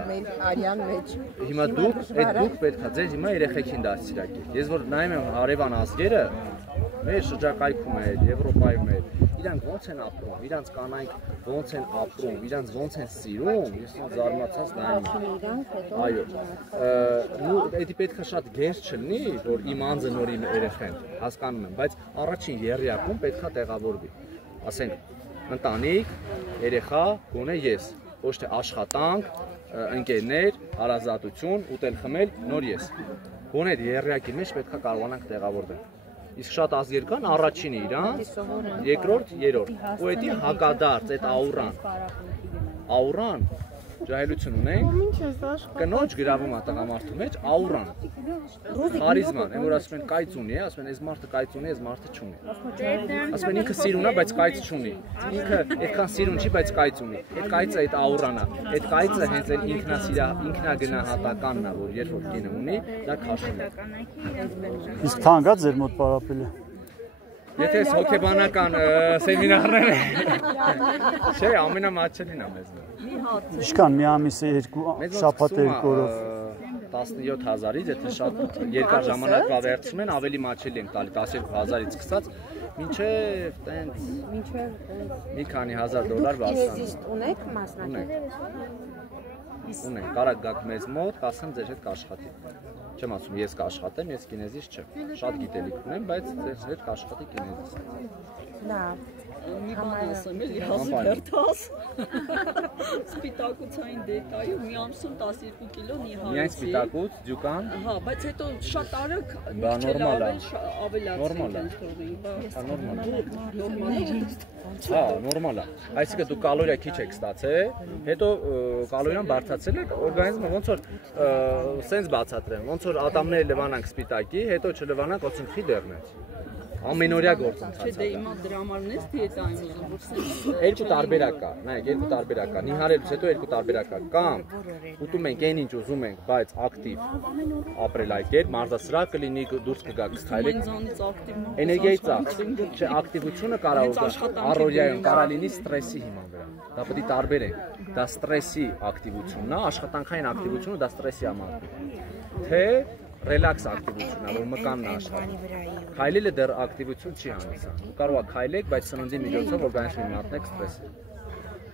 Հիմա դուք պետք է ձեր հիմա երեխեքին դաստիարակեք։ Ես որ նայում եմ հարևան ազգերը, մեր շրջակայքում է, Եվրոպայում է, իրանք ոնց են ապրում, իրանք կանայք ոնց են ապրում, իրանք ոնց են սիրում, ես զարմացած նայում եմ։ Այո։ Դա պետք է շատ գեր չլինի, որ իմ անձը նոր իմ երեխեն, հասկանում եմ, բայց առաջին եռյակում պետք է տեղավորվի։ Ասենք, ընտանիք, երեխա, գոնե ես, ոչ թե աշխատանք, ընկերներ, հարազատություն, ուտել խմել, նոր ես։ Գոնե եռյակի մեջ պետք է կարողանանք տեղավորվել։ Իսկ շատ ազգեր կան առաջինը իրանց, երկրորդ, երրորդ։ Ու էդի հակադարձ, այդ աուրան, ջահելություն ունենք, կնոջ գրավում է տղամարդու մեջ աուրան, խարիզման, այն որ ասում են կայծ ունի, ասում են այս մարդը կայծ ունի, այս մարդը չունի։ Ասում են ինքը սիրուն է, բայց կայծ չունի։ Ինքը այդքան սիրուն չի, բայց կայծ ունի։ Այդ կայծը այդ աուրան է։ Այդ կայծը հենց այն ինքնագնահատականն է, որ երբ որ կինը ունի, դա քաշում է։ Իսկ թանկ է ձեր մոտ պարապելը։ Եթե ես հոգեբանական սեմինարներ չէ, ամենամատչելին է մեզ մոտ։ Ինչքան մի ամիսը երկու շաբաթ երկու օրով 17000-ից, եթե շատ երկար ժամանակվա վերցնում են, ավելի մատչելի ենք տալի 12000-ից սկսած, մինչև տենց մի քանի հազար դոլար բարձրանում։ Կինեզիստ ունեք մասնակից։ Ունենք, կարակ գաք մեզ մոտ, կասեմ ձեր հետ կաշխատի։ Չեմ ասում ես կաշխատեմ, ես կինեզիստ չեմ։ Շատ գիտելիք ունեմ, բայց ձեր հետ կաշխատի կինեզիստ։ Լավ։ մի բան ասեմ, էլի հազիվ հերթաս։ Սպիտակուցային դետայով մի ամսում 12 կիլո նիհարեցի։ Միայն սպիտակուց, ջուկան։ Հա, բայց հետո շատ արագ նորմալ է։ Այսինքն դու կալորիա քիչ եք ստացել, հետո կալորիան բարձրացել եք, օրգանիզմը ոնց որ սենց բացատրեմ, ոնց որ ատամները լվանանք սպիտակի, հետո չլվանանք օծունքի դեռնից։ Ամենօրյա գործընթաց է։ Չէ, դե հիմա դրա համարն է դիետային ուզում, որ սենց Երկու տարբերակ կա, նայեք, երկու տարբերակ կա։ Նիհարելուց հետո երկու տարբերակ կա։ Կամ ուտում ենք այն ինչ ուզում ենք, բայց ակտիվ ապրելակերպ, մարզասրահ կլինի, դուրս կգաք քայլեք։ Էներգիայի ծախս, չէ, ակտիվությունը կարող է առօրյայում կարող լինի ստրեսի հիման վրա։ Դա պետք է տարբերենք։ Դա ստրեսի ակտիվությունն է, աշխատանքային ակտիվությունը դա ստրեսի համար։ Թե ռելաքս ակտիվությունն է, որ մկանն է աշխատում։ Քայլելը դեռ ակտիվություն չի հանդիսանում։ Կարող է քայլեք, բայց սննդի միջոցով օրգանիզմին մատնեք ստրեսը։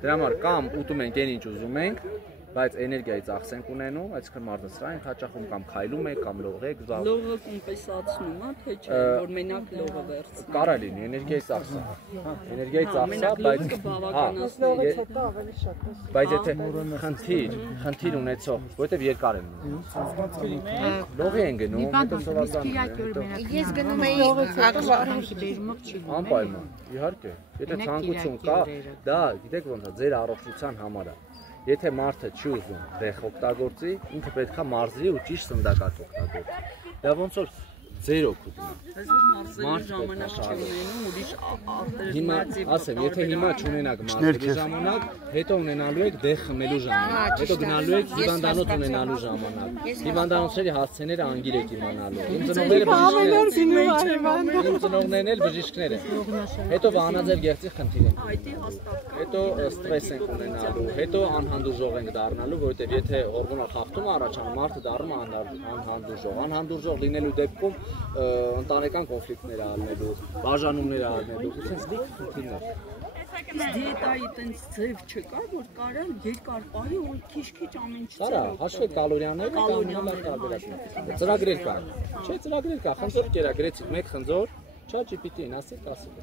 Դրա համար կամ ուտում ենք այն ինչ ուզում ենք, բայց էներգիայի ծախս ենք ունենում, այսինքն մարզասրահ ենք հաճախում կամ քայլում ենք կամ լողեք, զբաղվում։ Լողը կոմպենսացնում է, թե չէ, որ մենակ լողը վերցնի։ Կարա լինի, էներգիայի ծախս է։ Էներգիայի ծախս է, բայց եթե խնդիր ունեցող, որովհետև երկար են մնում։ Լողի են գնում, հետո սովորական։ Ես գնում էի անպայման, իհարկե։ Եթե ցանկություն կա, դա գիտեք ոնց է, ձեր առողջության համար է։ Եթե մարդը չի ուզում դեղ օգտագործի, ինքը պետք է մարզի ու ճիշտ սնդակած օգտագործի։ Դա ոնց որ ձեր օգուտն է։ Այս որ մարզերի ժամանակ չունենում, ուրիշ Հիմա ասեմ, եթե հիմա չունենաք մարզերի ժամանակ, հետո ունենալու եք դեղ խմելու ժամանակ, հետո գնալու եք հիվանդանոց ունենալու ժամանակ։ Հիվանդանոցների հասցեները անգիր եք իմանալու։ Իմ ծնողներն էլ բժիշկներ են։ Հետո վանաձև գեղձի խնդիր են։ Հետո ստրես ենք ունենալու, հետո անհանդուրժող ենք դառնալու, որովհետև եթե հորմոնալ խախտումը առաջանում, մարդը դառնում է անհանդուրժող։ Անհանդուրժող լինելու դեպքում ընտանեկան կոնֆլիկտներ ալնելու, բաժանումներ ալնելու, այսպես լիք խնդիրներ։ Դիետայի տենց ձև չկա, որ կարա երկար պահի ու քիչ-քիչ ամեն ինչ Կարա, հաշվեք կալորիաները, կալորիաները տարբերակներ։ Ծրագրեր կա։ Չէ, ծրագրեր կա, խնձոր կերակրեցիք, մեկ խնձոր, ChatGPT-ին ասեք, ասեք։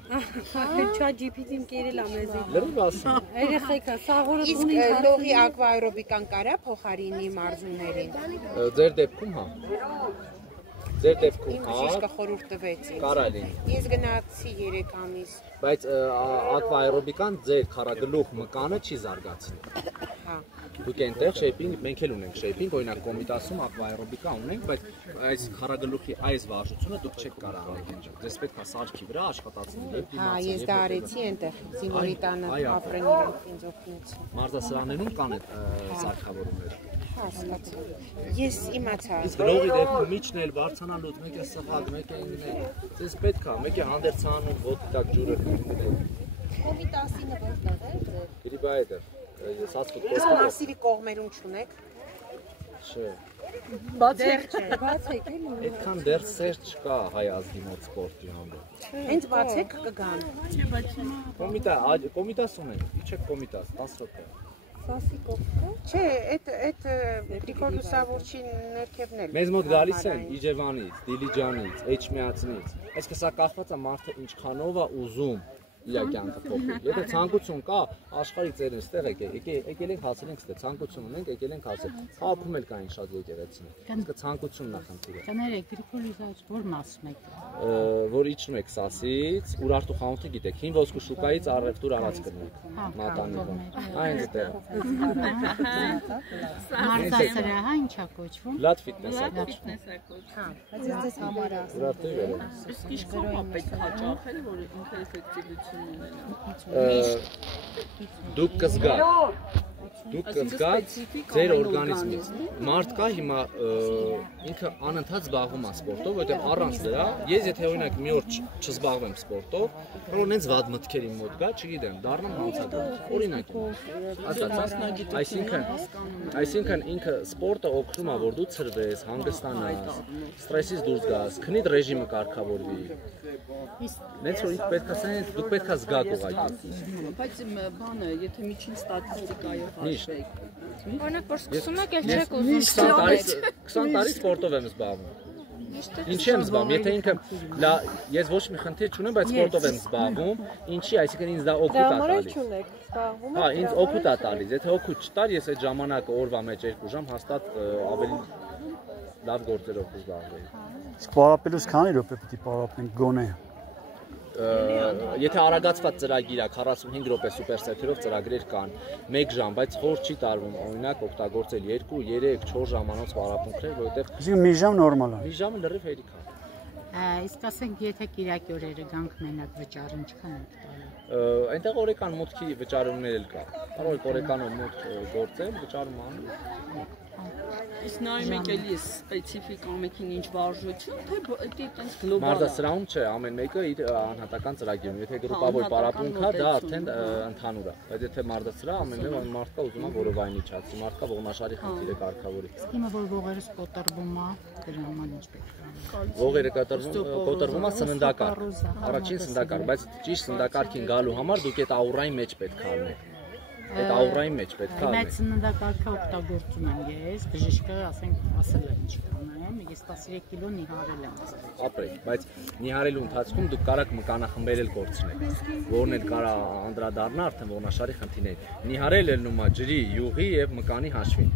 ChatGPT-ին կերել ամեզի։ Լրիվ ասում։ Երեխեքա, սաղորը իսկ լողի ակվաէրոբիկան կարա փոխարինի մարզումներին։ Ձեր դեպքում հա։ Ձեր դեպքում Իմ բժիշկը խորհուրդ տվեց ինձ։ Կարա լինի։ Ես գնացի 3 ամիս։ Բայց ակվաէրոբիկան ձեր քառագլուխ մկանը չի զարգացնի։ Հա։ Դուք այնտեղ շեյփինգ, մենք էլ ունենք շեյփինգ, օրինակ կոմիտասում ակվաէրոբիկա ունենք, բայց այս քառագլուխի այս վարժությունը դուք չեք կարող անել։ Ձեզ պետք է սարքի վրա աշխատացնել եւ Հա, ես դա արեցի այնտեղ Զինվորի տանը ապրեն իրենք ինձ օգնեցին։ Մարզասրահներում կան այդ սարքավորումները։ Հասկացա։ Ես իմացա։ Իսկ լողի դեպքում միջն էլ բարձանալուց մեկ է սխալ, մեկ է ինգնել։ Ձեզ պետք է, մեկ է հանդերձանում, ոտքի տակ ջուրը քննի։ Կոմիտասինը որտեղ է։ Գրիբայեդը, սացկուտ Իսկ մասիվի կողմերում չունեք։ Չէ։ բացեք, բացեք էլի։ Այդքան դեռ սեր չկա հայ ազգի մոտ սպորտի համար։ Հենց բացեք կգան։ Կոմիտաս ունենք, իջեք կոմիտաս, 10 րոպե։ Սասի կողքը։ Չէ, այդ Գրիգոր Լուսավորչի ներքևն էլ։ Մեզ մոտ գալիս են Իջևանից, Դիլիջանից, Էջմիածնից։ Այսինքն սա կախված է մարդը ինչքանով է ուզում իր կյանքը փոխել։ Եթե ցանկություն կա, աշխարհի ծերն ստեղ եկել ենք հասել ենք ստեղ, ցանկություն ունենք, եկել ենք հասել։ Խաղում էլ կային շատ եկեղեցիներ։ Իսկ ցանկությունն է խնդիրը։ Կներեք, Գրիգոր Լուսավորչ որ մասում եք։ Որ իջնում եք Սասից, Ուրարտու խանութը գիտեք, հին ոսկու շուկայից առևտուր առած կնեք։ Մատանիկում։ Այն դեռ։ Մարզասրահը ինչա կոչվում։ Լատ ֆիթնեսը։ Հա, բայց ես համար ասում։ Ուրարտու վրա։ Իսկ ինչքան է պետք հաճախել, որ ինքը էֆեկտիվություն ունենա։ Դուք կզգաք ձեր օրգանիզմից։ Մարդ կա հիմա ինքը անընդհատ զբաղվում է սպորտով, որովհետև առանց դրա ես եթե օրինակ մի օր չզբաղվեմ սպորտով, որ նենց վատ մտքեր իմ մոտ գա, չգիտեմ, դառնամ հանցագործ։ Օրինակ, այսինքն ինքը սպորտը օգնում է, որ դու ցրվես, հանգստանաս, ստրեսից դուրս գաս, քնիդ ռեժիմը կարգավորվի։ Նենց որ ինքը պետք է ասեն, դուք պետք է զգաք ուղղակի։ Բայց բանը, եթե միջին ստատիստիկայով հաշվեք։ Օրինակ որ սկսում եք, էլ չեք ուզում 20 տարի սպորտով եմ զբաղվում։ Ինչի եմ զբաղվում, եթե ինքը ես ոչ մի խնդիր չունեմ, բայց սպորտով եմ զբաղվում, ինչի, այսինքն ինձ դա օգուտ է տալիս։ Հա, ինձ օգուտ է տալիս, եթե օգուտ չտար, ես այդ ժամանակը օրվա մեջ 2 ժամ հաստատ ավելի լավ գործերով կզբաղվեի։ Իսկ պարապելուց քանի րոպե պիտի պարապենք գոնե։ Եթե արագացված ծրագիր է 45 րոպե սուպերսեթերով ծրագրեր կան 1 ժամ, բայց խոր չի տարվում, օրինակ օգտագործել 2, 3, 4 ժամանոց պարապմունքներ, որովհետև Իսկ մի ժամ նորմալ է։ մի ժամը լրիվ հերիք է։ Իսկ ասենք, եթե կիրակի օրերը գանք մենակ վճարը ինչքան եք տալու։ Այնտեղ օրեկան մուտքի վճարումներ էլ կա։ Կարող եք օրեկանով մուտք գործել, վճարում անում։ Իսկ նայում եք էլի սպეციფիկ ամենքին ինչ վարժություն, թե դա այտենց գլոբալ։ Մարդասրահում չէ, ամեն մեկը իր անհատական ծրագիրում։ Եթե գրուպավոր պարապմունք է, դա արդեն ընդհանուր է։ Բայց եթե մարդասրահ ամեն մարդ կա ուզում է որովայնի չացի, մարդ կա ողնաշարի խնդիր է կարգավորի։ Իսկ հիմա որ ողերս կոտրվում է, դրա համար ինչ պետք է անել։ Ողերը կոտրվում է սննդակարգ։ Առաջին սննդակարգ, բայց ճիշտ սննդակարգին գալու համար դուք այդ աուրայի մեջ պետք է առնեք։ Այդ աուրայի մեջ պետք է առնեք։ Մեծ սննդակարգը օգտագործում եմ ես, բժիշկը ասենք ասել է ինչ կանեմ, ես 13 կիլո նիհարել եմ։ Ապրեք, բայց նիհարելու ընթացքում դուք կարաք մկանախմբեր էլ կորցնեք, որն էլ կարա անդրադառնա արդեն ողնաշարի խնդիրներին։ Նիհարել ելնում է ջրի, յուղի եւ մկանի հաշվին։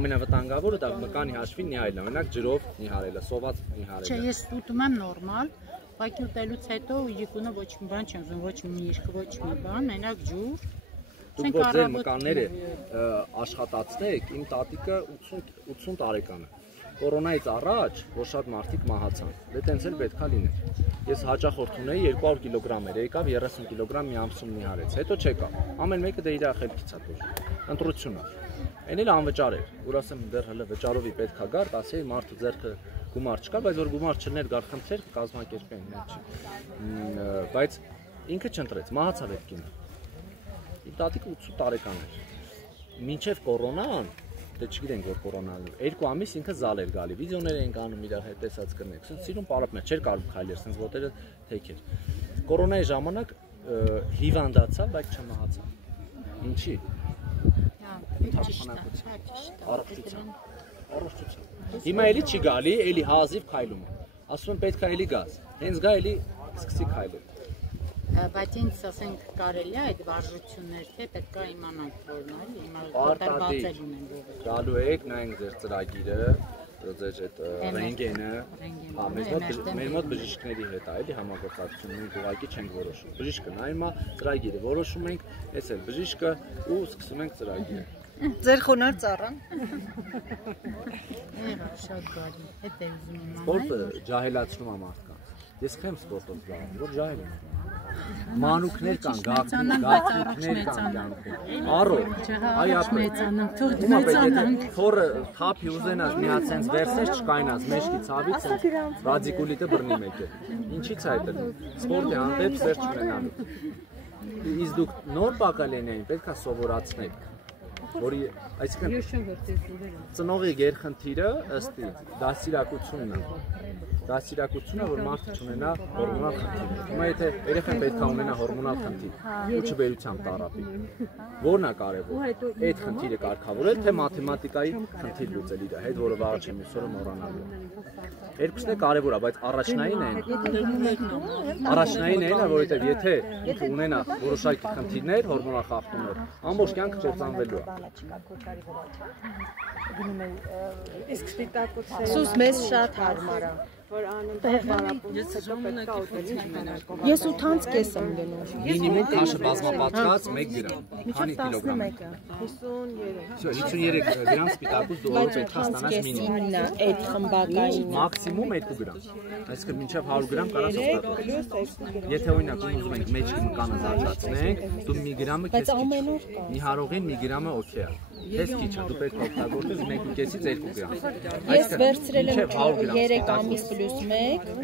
Ամենավտանգավորը դա մկանի հաշվին նիհարելն է, օրինակ ջրով նիհարելը, սոված նիհարելը։ Չէ, ես ուտում եմ նորմալ, բայց ուտելուց հետո իրիկունը ոչ մի բան չեմ ուզում, ոչ մի միրգ, ոչ մի բան, մենակ ջուր։ Դուք որ ձեր մկանները աշխատացնեք, իմ տատիկը 80 տարեկան է։ Կորոնայից առաջ որ շատ մարդիկ մահացան։ Դե տենց էլ պետքա լիներ։ Ես հաճախորդ ունեի 200 կիլոգրամ էր, եկավ 30 կիլոգրամ մի ամսում նիհարեց։ Հետո չեկա։ Ամեն մեկը դե իր խելքից է տուր։ Ընտրություն է։ Այն էլ անվճար էր, որ ասեմ դեռ հələ վճարովի պետքա գար, ասեի մարդու ձեռքը գումար չկա, բայց որ գումար չներ գար խնդրեր կազմակերպեն, բայց ինքը չընտրեց, մահացավ այդ կինը։ Իմ տատիկը 80 տարեկան էր։ Մինչև կորոնան, դե չգիտենք որ կորոնան, 2 ամիս ինքը զալ էր գալի, վիդեոներ էինք անում իր հետ տեսած կրնեք, սենց սիրուն պարապ մեր, չէր կարող քայլեր, սենց ոտերը թեք էր։ Կորոնայի ժամանակ հիվանդացավ, բայց չմահացավ։ Ինչի։ Առողջություն։ Հիմա էլի չի գալի, էլի հազիվ քայլում է։ Ասում են պետք է էլի գազ։ Հենց գա էլի սկսի քայլել։ Բայց ինձ ասենք կարելի է այդ վարժություններ, թե պետք է իմանանք որն է, հիմա կատարված էլ ունեն ողը։ Գալու եք, նայենք ձեր ծրագիրը, ձեր այդ ռենտգենը, մեր մոտ բժիշկների հետ է, էլի համագործակցություն մենք ուղղակի չենք որոշում։ Բժիշկը նայում է ծրագիրը, որոշում ենք, էս էլ բժիշկը ու սկսում ենք ծրագիրը։ Ձեր խոնար ծառան։ Շատ բարի, հետ է ուզում իմանալ։ Սպորտը ջահելացնում է մարդկանց։ Ես չեմ սպորտով զբաղվում, որ ջահել եմ։ Մանուկներ կան, գաղտնիքներ կան կյանքում։ Առողջ, այ ապրեք։ Թորը թափի ուզենաս միացենց վերսես չկայնաս, մեջքի ցավից ռադիկուլիտը բռնի մեկը։ Ինչի՞ց է այդ։ Սպորտի հանդեպ սեր չունենալու։ Իսկ դուք նոր բակալենիային պետք է սովորացնեք, որի այսինքն ծնողի գերխնդիրը ըստ դասիրակությունն է։ Դասիրակությունը, որ մարդը չունենա հորմոնալ խնդիր։ Հիմա եթե երեխան պետք է ունենա հորմոնալ խնդիր ու չբերությամբ տարապի, որն է կարևոր։ Այդ խնդիրը կարգավորել, թե մաթեմատիկայի խնդիր լուծել իր հետ, որը վաղը չեմ իսօրը մոռանալու։ Երկուսն է կարևոր է, բայց առաջնային են։ Առաջնային են, որովհետև եթե ինքը ունենա որոշակի խնդիրներ, հորմոնալ խախտումներ, ամբողջ կյանքը կործանվելու է։ Սուս մեզ շատ հարմար է։ Ես 8-ից կես եմ գնում։ Մինիմում քաշը բազմապատկած 1 գրամ։ Քանի կիլոգրամ։ 53 գրամ սպիտակուց դու օրը պետք է ստանաս մինիմում։ Այդ խմբակային Մաքսիմում 2 գրամ։ Այսինքն մինչև 100 գրամ կարաս ստանաս։ Եթե օրինակ ուզում ենք մեջքի մկանը զարգացնենք, դու մի գրամը քեզ մի հարողին մի գրամը օքեյ է։ Ես քիչ է, դու պետք է օգտագործես 1.5-ից 2 գրամ։ Ես վերցրել եմ 3 ամիս +1։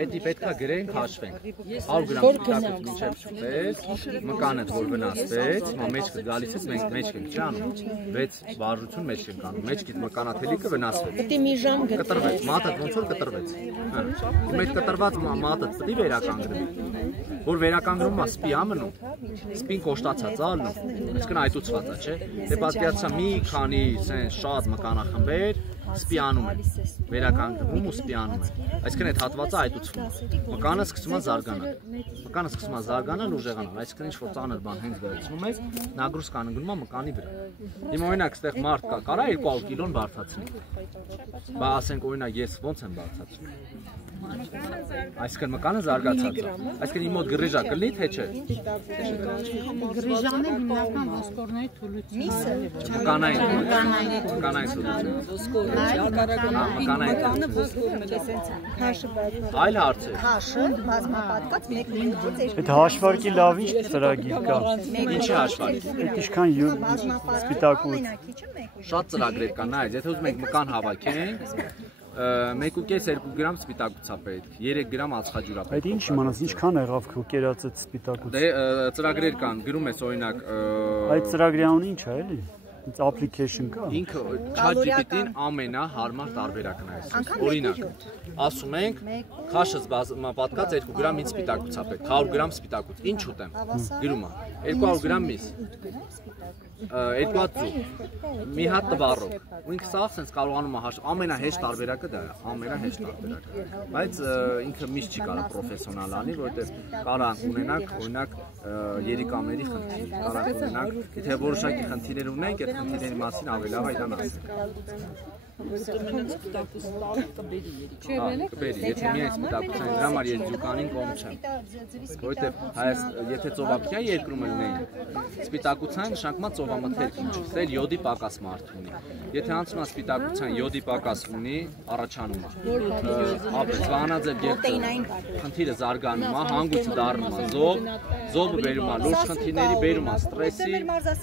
Էդի պետք է գրենք, հաշվենք։ 100 գրամ սպիտակուց մինչև չպես, մկանը որ վնասվեց, հիմա մեջքը գալիս է, մենք մեջք ենք չի անում։ 6 վարժություն մեջք ենք անում։ Մեջքից մկանաթելիկը վնասվեց։ Պետք է մի ժամ գտնես։ Կտրվեց, մատը ոնց որ կտրվեց։ Հիմա այդ կտրված մատը պետք է վերականգնվի։ Որ վերականգնում է սպի ամնում, սպին կոշտացած ալնում, այսինքն այտուցված է, չէ։ Դե պատկերացա մի քանի սենց շատ մկանախմբեր, սպիանում է, վերականգնվում ու սպիանում է։ Այսինքն այդ հատվածը այտուցվում է։ Մկանը սկսում է զարգանալ, ուժեղանալ, այսինքն ինչ որ ծանր բան հենց վերցնում ես, նագրուսկանը գնում է մկանի վրա։ Հիմա օրինակ այստեղ մարդ կա, կարա 200 կիլոն բարձրացնի։ Բա ասենք օրինակ ես ոնց եմ բարձրացնում։ Այսինքն մկանը զարգացած է։ Այսինքն իմ մոտ գրիժա կլինի թե չէ։ Գրիժանը հիմնական ոսկորների թուլությունն է։ Մկանային թուլություն։ Մկանը ոսկորն է։ Այլ հարց է։ Քաշը բազմապատկած 1.5-ից 2. Այդ հաշվարկի լավ ինչ ծրագիր կա։ Ինչի հաշվարկ։ Այդ ինչքան սպիտակուց։ Շատ ծրագրեր կան, նայեք, եթե ուզում եք մկան հավաքենք, 1.5-2 գրամ սպիտակուցա պետք, 3 գրամ ածխաջուրա պետք։ Այդ ինչ իմանաս, ինչքան եղավ քո կերած այդ սպիտակուց։ Դե ծրագրեր կան, գրում ես օրինակ Այդ ծրագրի անունը ինչ է, էլի։ It's application կա։ Ինքը ChatGPT-ին ամենահարմար տարբերակն է այս։ Օրինակ, ասում ենք, քաշը պատկած 2 գրամ ինձ սպիտակուցա պետք, 100 գրամ սպիտակուց, ինչ ուտեմ։ Գրում է 200 գրամ միս։ 2 ծու, մի հատ տվառով, ու ինքը սաղ սենց կարողանում է հաշվ, ամենահեշտ տարբերակը դա է, ամենահեշտ տարբերակը, բայց ինքը միշտ չի կարող պրոֆեսիոնալ անի, որովհետև կարանք ունենանք, օրինակ երիկամների խնդիր, կարանք ունենանք, եթե որոշակի խնդիրներ ունենք, այդ խնդիրների մասին ավելի լավ այդան ասենք։ Կբերի, եթե միայն սպիտակուցային դրա համար ես ձյուկանին կողմ չեմ, որովհետև եթե ծովափնյա երկրում լինեին, սպիտակուցային նշանակում է ծովամթերք ինչ, սա յոդի պակաս մարդ ունի, եթե անցնում է սպիտակուցային յոդի պակաս ունի, առաջանում է, զվանաձև գեղձը, խնդիրը զարգանում է, հանգույցը դառնում է, զոբը բերում է, լուրջ խնդիրների բերում է, ստրեսի,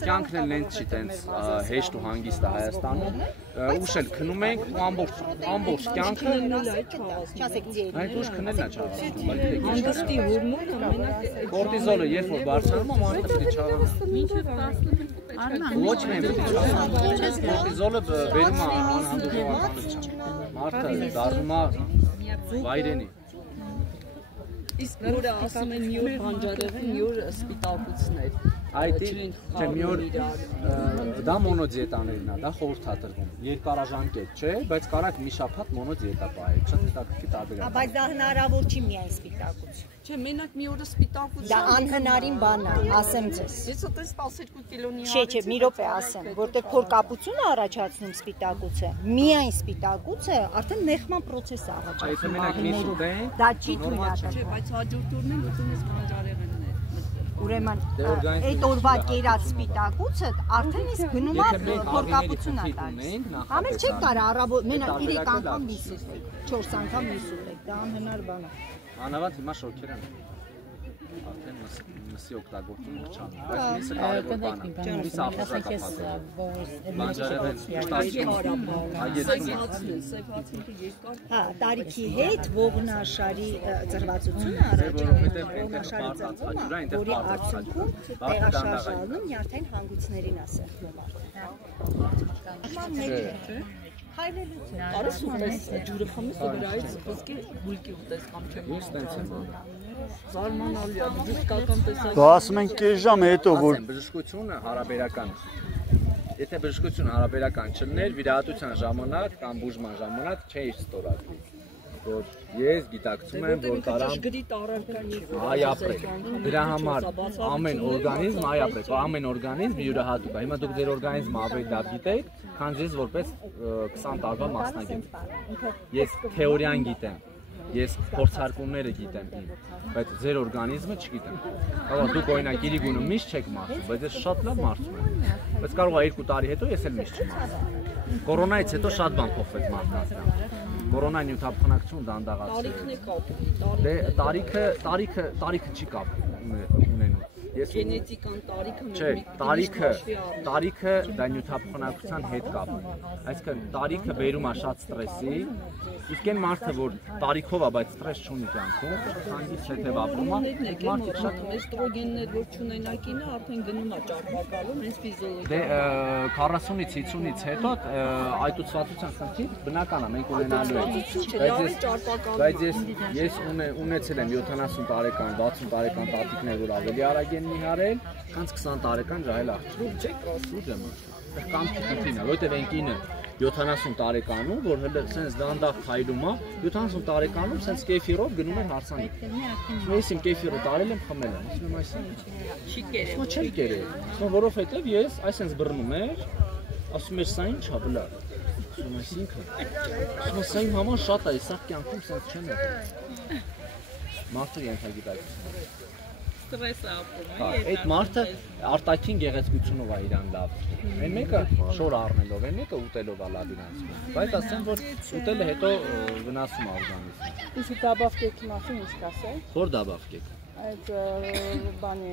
կյանքն էլ նենց չի տենց հեշտ ու հանգիստ է Հայաստանում, ուշ էլ քնում ենք ու ամբողջ կյանքը այդ ուշ քնելն է չարացնում Հանգստի հորմոնը մենակ կորտիզոլը երբ որ բարձրանում է մարդը պետք է չարանում ոչ միայն պետք է չարանում կորտիզոլը բերում է անհանդուրժողականության մարդը դառնում է վայրենի իսկ որը ասում են մի օր բանջարեղեն, մի օր սպիտակուցներ Այդ չէ մի օր դա մոնոդիետաներն է, դա խորհուրդ է տրվում։ Երկարաժամկետ չէ, բայց կարակ մի շաբաթ մոնոդիետա պահել, շատ հետաքրքիր տարբերակ։ Բայց դա հնարավոր չի միայն սպիտակուց։ Չէ, մենակ մի օրը սպիտակուցը։ Դա անհնարին բան է, ասեմ ձեզ։ Ես ուտես 12 կիլոնի Չէ, մի րոպե ասեմ, որտեղ փորկապություն է առաջացնում սպիտակուցը, միայն սպիտակուցը արդեն նեղման process է առաջացնում։ Այդ մենակ մի ուտեն։ Դա չի թույլատրվում։ Չէ, բայց հաջորդ օրն էլ ուտում ես բանջարեղեններ։ Ուրեմն այդ օրվա կերած սպիտակուցը արդեն իսկ գնում է փորկապություն է տալիս։ Ամեն չեք կարա առավոտ մենակ 3 անգամ միս ուտեք, 4 անգամ միս ուտեք, դա անհնար բան է։ Անավատ հիմա շոքեր են։ Արդեն մսի օգտագործում չան։ Բայց միսը կարևոր բան է։ Միսը ապօրինապատ է։ Բանջարեղեն Հա, տարիքի հետ ողնաշարի ծրվածությունը առաջանում, ողնաշարի ծրվածությունը, որի արդյունքում տեղաշարժալնում նյարդային հանգույցներին է սեղմում արդեն։ Արես ուտես ջուրը խմես ու վրայից ոսկե գուլկի ուտես կամ չեմ։ Ես տենց եմ։ Զարմանալի է, բժշկական տեսակ։ Դու ասում են կես ժամ հետո որ բժշկությունը հարաբերական է։ Եթե բժշկությունը հարաբերական չլներ, վիրահատության ժամանակ կամ բուժման ժամանակ չէի ստորագրի։ Որ ես գիտակցում եմ, որ կարամ գրի տարարկանի այ ապրել։ Դրա համար ամեն օրգանիզմ այ ապրել, ամեն օրգանիզմ յուրահատուկ է։ Հիմա դուք ձեր օրգանիզմը ավելի լավ գիտեք, քան ես որպես 20 տարվա մասնագետ։ Ես թեորիան գիտեմ, ես փորձարկումները գիտեմ, բայց ձեր օրգանիզմը չգիտեմ։ Կարող դուք օրինակ իրիգունը միշտ չեք մարսում, բայց ես շատ լավ մարսում եմ։ Բայց կարող է 2 տարի հետո ես էլ միշտ չմարսեմ։ Կորոնայից հետո շատ բան փոխվեց մարդկանց դրան։ Կորոնային նյութափոխանակություն դանդաղացրեց։ տարիքն է կապ։ Դե տարիքը չի կապ ունենում։ Գենետիկան տարիքը Չէ, տարիքը դա նյութափոխանակության հետ կապ ունի։ Այսինքն տարիքը բերում է շատ ստրեսի, իսկ այն մարդը, որ տարիքով է, բայց ստրես չունի կյանքում, հանգիստ հետ ապրում է, մարդիկ շատ էստրոգեններ որ չունենակինը արդեն գնում է ճարպակալում, հենց ֆիզիոլոգիա։ Դե 40-ից 50-ից հետո այտուցվածության խնդիր բնական է, մենք ունենալու ենք։ Բայց ես ունեցել եմ 70 տարեկան, 60 տարեկան տատիկներ, որ ավելի արագ են նիհարել, քանց 20 տարեկան ժայլ աղջիկ։ Լուրջ եք ասում։ Կամ քիթինա, որտեղ են կինը 70 տարեկանում, որ հələ սենց դանդաղ քայլում է, 70 տարեկանում սենց կեֆիրով գնում էր հարսանիք։ Ես իմ կեֆիրը տարել եմ, խմել եմ, ասում եմ այսինքն Չի կերել։ չի կերել։ Որովհետև ես այսպես բռնում էր, ասում էր սա ինչ է բլա։ Ասում այսինքն։ Ասում սա իմ համար շատ է, սա կյանքում սենց չեն եղել։ Մարդը ենթագիտակցություն։ Ստրես է ապրում։ Այդ մարդը արտաքին գեղեցկությունով է իրան լավ։ Այն մեկը շոր առնելով, այն մեկը ուտելով է լավ իրանց։ Բայց ասեմ, որ ուտելը հետո վնասում է օրգանիզմին։ Իսկ դաբավ կեքի մասին ինչ կասեք։ Որ դաբավ կեքը։ Այդ բանի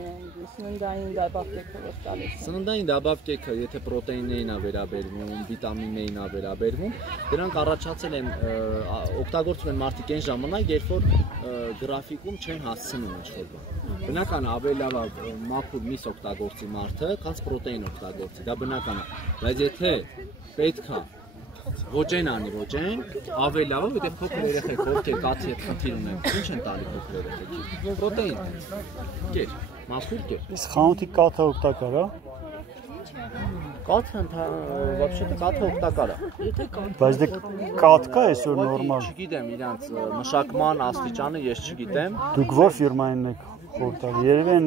սննդային դաբավ կեքը որ տալիս։ Սննդային դաբավ կեքը, եթե պրոտեիններին է վերաբերվում, վիտամիններին է վերաբերվում, դրանք առաջացել են օգտագործում են մարդիկ այն ժամանակ, երբ որ գրաֆիկում չեն հասցնում ինչ-որ բան։ Բնական է ավելի լավ մաքուր միս օգտագործի մարդը, քան պրոտեին օգտագործի, դա բնական է, բայց եթե պետք է ոճեն անի ոճեն, ավելի լավ է, որտեղ փոքր երեխեք ովքեր կաթի հետ խնդիր ունեն, ինչ են տալի փոքր երեխեքին, պրոտեին, կեր, մաքուր կեր։ Իսկ խանութի կաթը օգտակար է։ Կաթը вообще-то կաթը օգտակար է։ Բայց դե կաթ կա այսօր նորմալ։ Չգիտեմ իրանց մշակման աստիճանը, ես չգիտեմ։ Դուք ո՞ր ֆիրմային եք խորտալ։ Երևի են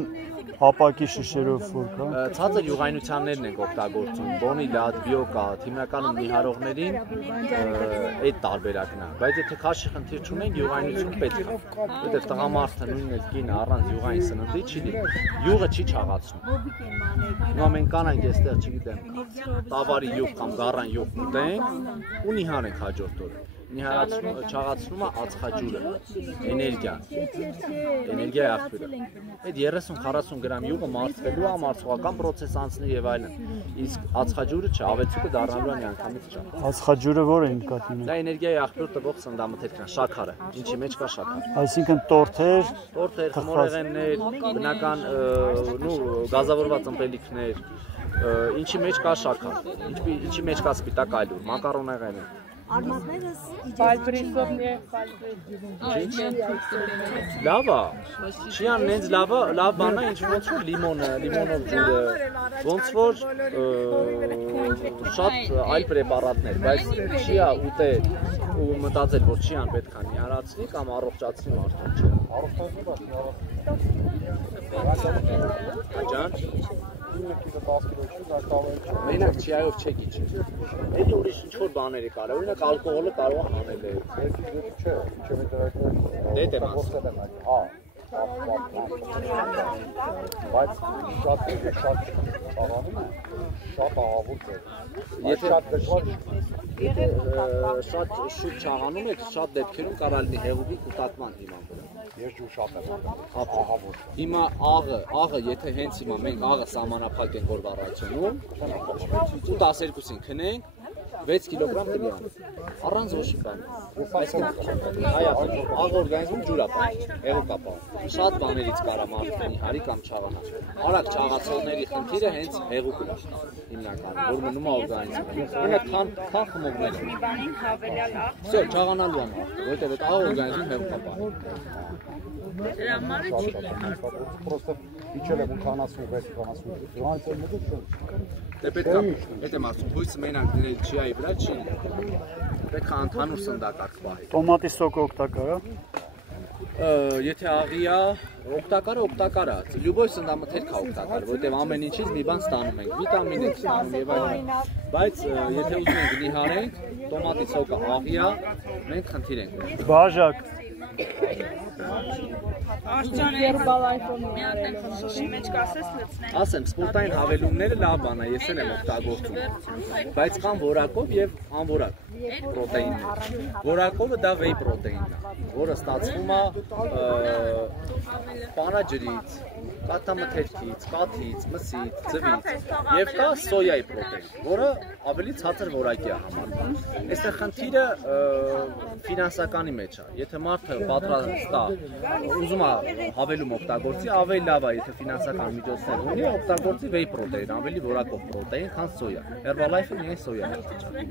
ապակի շշերով որ կա։ Ցածր յուղայնությաններն ենք օգտագործում, բոնիլատ, բիոկատ, հիմնականում նիհարողներին այդ տարբերակն է, բայց եթե քաշի խնդիր չունենք, յուղայնություն պետք է, որտեղ տղամարդը նույնն էլ կինը առանց յուղային սննդի չի լինի, յուղը չի չաղացնում։ Հիմա մենք կանենք այստեղ, չգիտեմ, տավարի յուղ կամ գառան յուղ ուտենք ու նիհար ենք հաջորդ օրը։ Չաղացնում է ածխաջուրը, էներգիան, էներգիայի աղբյուրը։ Այդ 30-40 գրամ յուղը մարսվելու է, մարսողական պրոցես անցնի եւ այլն։ Իսկ ածխաջուրը չէ, ավելցուկը դառնալու է միանգամից ճա։ Ածխաջուրը ո՞ր է նկատի ունի։ Դա էներգիայի աղբյուր տվող սննդամթերքն է, շաքարը, ինչի մեջ կա շաքար։ Այսինքն տորթեր, խմորեղեններ, բնական գազավորված ըմպելիքներ, ինչի մեջ կա շաքար, ինչի մեջ կա սպիտակ այլուր, մակարոնեղենը։ Բալբրիսով մի Լավ է, շիան նենց լավ բան է, ինչ ոնց որ լիմոնով ջուրը, ոնց որ շատ այլ պրեպարատներ, բայց շիա ուտել ու մտածել, որ շիան պետք է նիհարացնի կամ առողջացնի մարդուն, չէ։ Աջան։ Մենակ չիայով չեք իջել։ Էլի ուրիշ ինչ-որ բաների կարա, օրինակ ալկոհոլը կարող է հանել է։ Դե դեմ ասում։ Բայց շատ աղանում է, շատ աղավուրց է։ Եթե շատ շուտ չաղանում եք, շատ դեպքերում կարա լինի հեղուկի կուտակման հիման վրա։ Ես ջուր շատ եմ աղավուրց։ Հիմա աղը, եթե հենց հիմա մենք աղը սահմանափակ ենք որ վառայությունում, ու 12-ին քնենք, 6 կիլոգրամ տվյալ, առանց ոչ մի բանի։ Աղ օրգանիզմում ջուր է պահում, հեղուկ է պահում։ Շատ բաներից կարա մարդը նիհարի կամ չաղանա։ Արագ չաղացողների խնդիրը հենց հեղուկն է հիմնականում, որ մնում է օրգանիզմում։ Օրինակ քան խմողները։ Մի բանին հավելյալ աղ։ Всё, չաղանալու է մարդը, որտեղ այդ աղ օրգանիզմում հեղուկ է պահում։ Դրա համար չի լինի։ Պրոստը իջել եմ 86, դրանից էլ մոտ չէ։ Դե պետք է, այդ եմ ասում, հույսը մենակ դնել չիայի վրա չի լինի։ Պետք է ընդհանուր սննդակարգ պահի։ տոմատի սոկը օգտակար է։ Եթե աղի է, օգտակարը օգտակար է։ Լյուբոյ սննդամթերք է օգտակար, որտեղ ամեն ինչից մի բան ստանում ենք, վիտամին ենք ստանում եւ այլն։ Բայց եթե ուզում ենք նիհարենք, տոմատի սոկը աղի է, մենք խնդիր ենք։ Բաժակ։ Աշճան երբալայֆոն միատեն խնդրի մեջ կասես լցնեն։ Ասեմ, սպորտային հավելումները լավ բան է, ես էլ եմ օգտագործում։ Բայց կան որակով եւ անորակ պրոտեիններ։ Որակովը դա վեյ պրոտեինն է, որը ստացվում է պանաջրից, կաթամթերքից, կաթից, մսից, ձվից եւ կա սոյայի պրոտեին, որը ավելի ցածր որակի է համարվում։ Այստեղ խնդիրը ֆինանսականի մեջ է։ Եթե մարդը պատրաստ է, ուզում ուզում է հավելում օգտագործի, ավելի լավ է, եթե ֆինանսական միջոցներ ունի, օգտագործի whey protein, ավելի որակով պրոտեին, քան սոյա։ Herbalife-ը միայն սոյա է վճարում։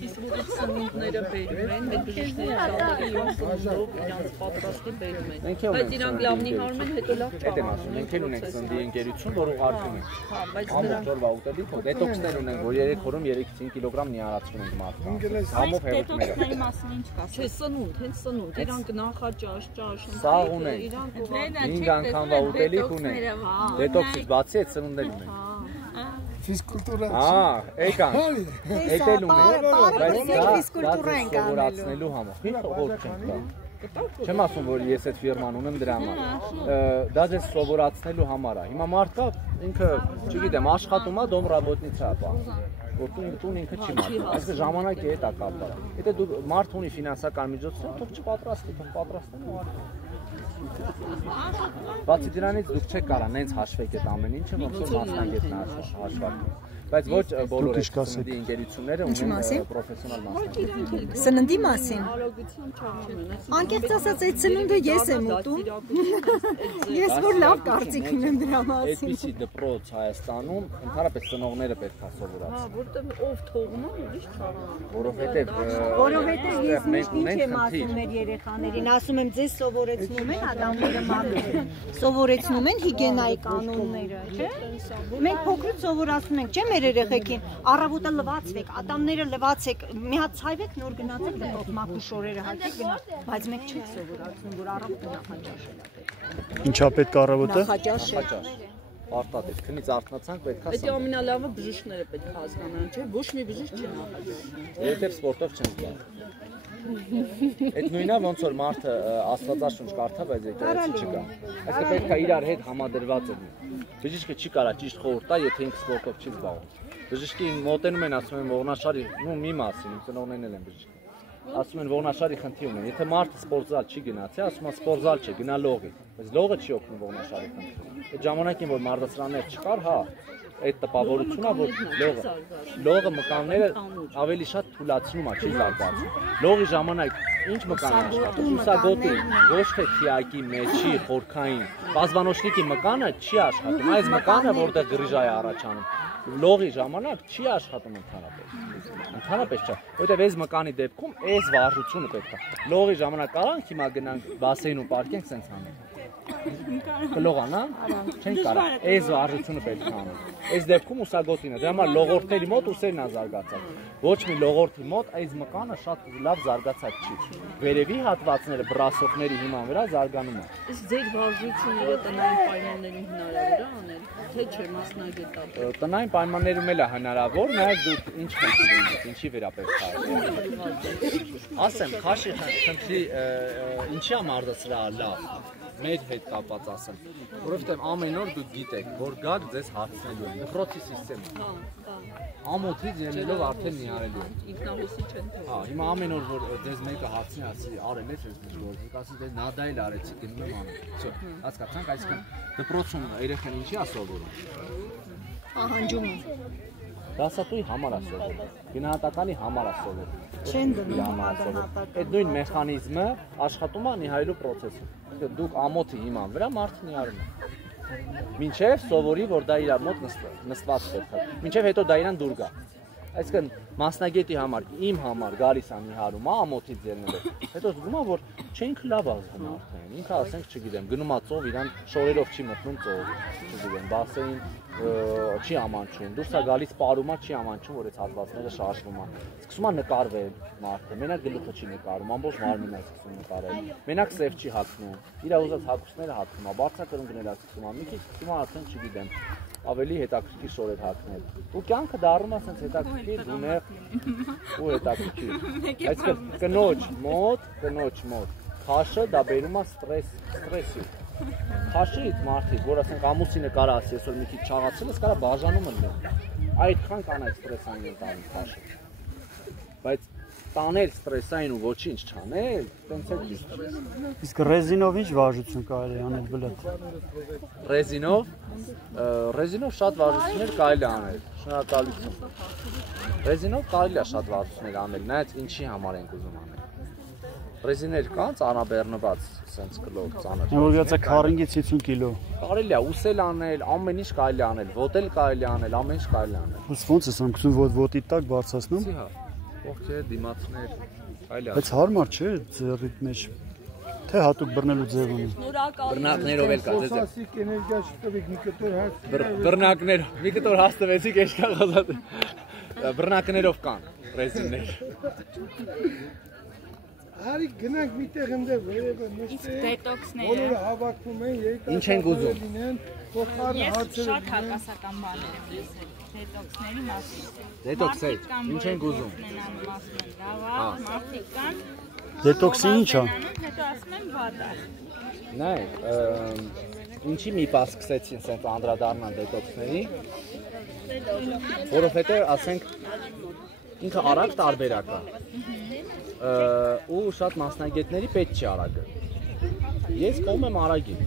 Իսկ որ սնունդները բերում են, այդ բժիշկները շատերը սնունդով իրանց պատրաստը բերում են։ Բայց իրանք լավնի հարում են, հետո լավ չաղանում են։ Մենք էլ ունենք սննդի ընկերություն, որ ուղարկում ենք։ Հա, բայց Ամբողջ օրվա ուտելիք, դետոքսներ ունենք, որ 3 օրում 3-5 կիլոգրամ նիարացնում ենք մարդկանց։ Համով հեղուկները։ Դետոքսների մասին ինչ կասես։ Չէ, սնունդ, հենց սնունդ, իրանք նախաճաշ, ճաշ, Սաղ ունենք։ 5 անգամվա ուտելիք ունենք։ Դետոքսից բացի այդ սնունդներ ունենք։ Ֆիզկուլտուրա։ Եկան։ Էդել ունենք, բայց ֆիզկուլտուրա ենք սովորացնելու համար։ Հոտ չենք տա։ Չեմ ասում, որ ես այդ ֆիրման ունեմ դրա համար։ Դա ձեզ սովորացնելու համար է։ Հիմա մարդկա ինքը, չգիտեմ, աշխատում է, դոմ ռաբոտնիցա է պահում։ Որ տուն ինքը չի մատնում, այսինքն ժամանակի հետ է կապը։ Եթե դու մարդ ունի ֆինանսական միջոցներ, թող չպատրաստի, թող պատրաստեն ու արի։ Բացի դրանից դուք չեք կարող նենց հաշվեք այդ ամեն ինչը, ոնց որ մասնագետն է հաշվարկում։ Բայց ոչ բոլոր սննդի ընկերությունները ունեն պրոֆեսիոնալ մասնագետ։ Սննդի մասին։ Անկեղծ ասած, այդ սնունդը ես եմ ուտում։ Ես որ լավ կարծիք ունեմ դրա մասին։ Այդպիսի դպրոց Հայաստանում ընդհանրապես ծնողները պետք է սովորացնեն։ Հա, որտեղ ով թողնում է, ուրիշ չարանում։ Որովհետև ես միշտ ինչ եմ ասում մեր երեխաներին, ասում եմ ձեզ սովորեցնում են ադամները մատները, սովորեցնում են հիգիենայի կանոնները, չէ՞։ Մենք փոքրուց սովորացնում ենք, չէ՞ մեր երեխեքին, առավոտը լվացվեք, ադամները լվացեք, մի հատ ցայվեք, նոր գնացեք դեպի մաքուր շորերը հագեք գնաց, բայց մենք չենք սովորացնում, որ առավոտը նախաճաշել է։ Ինչա պետք առավոտը։ Նախաճաշել։ Արտադիր, քնից արթնացանք պետք է։ Այդ ամենալավը բժիշկները պետք է հասկանան, չէ՞, ոչ մի բժիշկ չի նախաճաշում։ Եթե սպորտով չեն զբաղվում։ Այդ նույնը ոնց որ մարդը աստվածաշունչ կարդա, բայց եկեղեցի չկա։ Այսինքն պետք է իրար հետ համադրված լինի։ Բժիշկը չի կարա ճիշտ խորհուրդ տա, եթե ինքը սպորտով չի զբաղվում։ Բժիշկին մոտենում են, ասում են ողնաշարի, մի մասին, ծնողներն են բժիշկ։ Ասում են ողնաշարի խնդիր ունեն։ Եթե մարդը սպորտզալ չի գնացի, ասում է սպորտզալ չէ, գնա լողի։ Բայց լողը չի օգնում ողնաշարի խնդրին։ Այդ ժամանակին որ մարդասրաններ չկար, հա, այդ տպավորությունն է, որ լողը մկանները ավելի շատ թուլացնում է, չի զարգացնում։ Լողի ժամանակ ինչ մկան աշխատում, ուսագոտի, ոչ թե թիակի մեջի, խորքային, բազվանոշնիկի մկանը չի աշխատում, այս մկանը որտեղ գրիժա է առաջանում։ Լողի ժամանակ չի աշխատում ընդհանրապես չէ, որտեղ այս մկանի դեպքում այս վարժությունը պետք է։ Լողի ժամանակ կարանք հիմա գնանք բասեին ու պարկենք սենց անենք։ Կլողանա, չենք կարա, այս վարժությունը պետք է անենք։ Այս դեպքում ուսագոտին է, դրա համար լողորդների մոտ ուսերն է զարգացած։ Ոչ մի լողորդի մոտ այս մկանը շատ լավ զարգացած չի։ Վերևի հատվածները բրասոկների հիման վրա զարգանում է։ Իսկ ձեր վարժությունները տնային պայմաններում հնարավոր է անել, թե չէ մասնագետաբար։ Տնային պայմաններում էլ է հնարավոր, նաև դուք ինչ խնդիր ունեք, ինչի վրա պետք է ասեմ, քաշի խնդրի ինչի է մարդասրահը լավ։ Մեր հետ կապված ասեմ, որովհետև ամեն օր դուք գիտեք, որ գաք ձեզ հարցնելու են, դպրոցի սիստեմը։ Ամոթից ելնելով արդեն նիարելու են։ Ինքնահոսի չեն թվում։ Հա, հիմա ամեն օր որ ձեզ մեկը հարցնի, ասի, արել ես ես որ ասի դե նադայել արեցի, գնում եմ անում։ Всё, հասկացանք, այսինքն դպրոցում երեխան ինչի է սովորում։ Ահանջում է։ Դասատուի համար է սովորում, գնահատականի համար է սովորում։ Չեն դնում այդ նույն մեխանիզմը աշխատում է նիհարելու process-ում։ Դուք ամոթի հիման վրա մարդը նիարում է։ Մինչև սովորի, որ դա իր մոտ նստված պետք է։ Մինչև հետո դա իրան դուր գա։ Այսինքն մասնագետի համար, իմ համար գալիս է նիհարում, ամոթից ելնելով։ Հետո զգում է, որ չենք լավ ազգում արդեն։ Ինքը ասենք, չգիտեմ, գնում է ծով, իրան շորերով չի մտնում ծով, չգիտեմ, բասեին չի ամանչում, դուրս է գալիս պարում է, չի ամանչում, որ այդ հատվածները շարժվում է։ Սկսում է նկարվել մարդը, մենակ գլուխը չի նկարում, ամբողջ մարմինն է սկսում նկարել։ Մենակ սև չի հագնում, իր ուզած հագուստները հագնում է, բարձրակրունկները սկսում է, մի քիչ սկսում է արդեն, չգիտեմ, ավելի հետաքրքիր շորեր հագնել։ Ու կյանքը դառնում է ասենց հետաքրքիր, գունեղ ու հետաքրքիր։ Այսինքն կնոջ մոտ քաշը դա բերում է ստրեսի։ Քաշից մարդիկ, որ ասենք ամուսինը կարա ասի, այսօր մի քիչ չաղացել ես, կարա բաժանում ընկնել։ Այդքան կանայք ստրեսային են տանում քաշը։ Բայց տանել ստրեսային ու ոչինչ չանել, տենց է ճիշտ չէ։ Իսկ ռեզինով ինչ վարժություն կարելի անել բլեթ։ Ռեզինով շատ վարժություններ կարելի անել։ Շնորհակալություն։ Ռեզինով կարելի է շատ վարժություններ անել, նայած ինչի համար ենք ուզում անել։ ռեզիներ կան, ծանրաբեռնված, սենց կլոր, ծանր։ Որ գացա 40-ից 50 կիլո։ Կարելի է ուսել անել, ամեն ինչ կարելի անել, ոտել կարելի անել, ամեն ինչ կարելի անել։ Ոնց ես անգամ ոտի տակ բարձրացնում։ Հա, ողջեր, դիմացներ, կարելի է։ Բայց հարմար չէ ձեռիդ մեջ։ Թե հատուկ բռնելու ձև ունի։ Բռնակներով էլ կա, դե։ Ասիկ էներգիա չտվեք մի կտոր հաստ։ Բռնակներ, մի կտոր հաստվեցիք էշքա խազատ։ Բռնակներով կան ռեզիններ։ Արի գնանք միտեղ ընդեղ վերևը նստենք։ Դետոքսները։ Բոլորը հավաքվում են, Ինչ են ուզում։ Փոխարը Ես հարցերը շատ հակասական բաներ եմ լսել դետոքսների մասին։ Դետոքսեր, ինչ են ուզում։ Լավ, մարդիկ կան։ Դետոքսի ինչ է։ Հետո ասում են վատ է։ Նայ, ինչի մի պահ սկսեցին սենց անդրադառնալ դետոքսների, որովհետև ասենք ինքը արագ տարբերակ է։ Ու շատ մասնագետների պետք չի արագը։ Ես կողմ եմ արագին։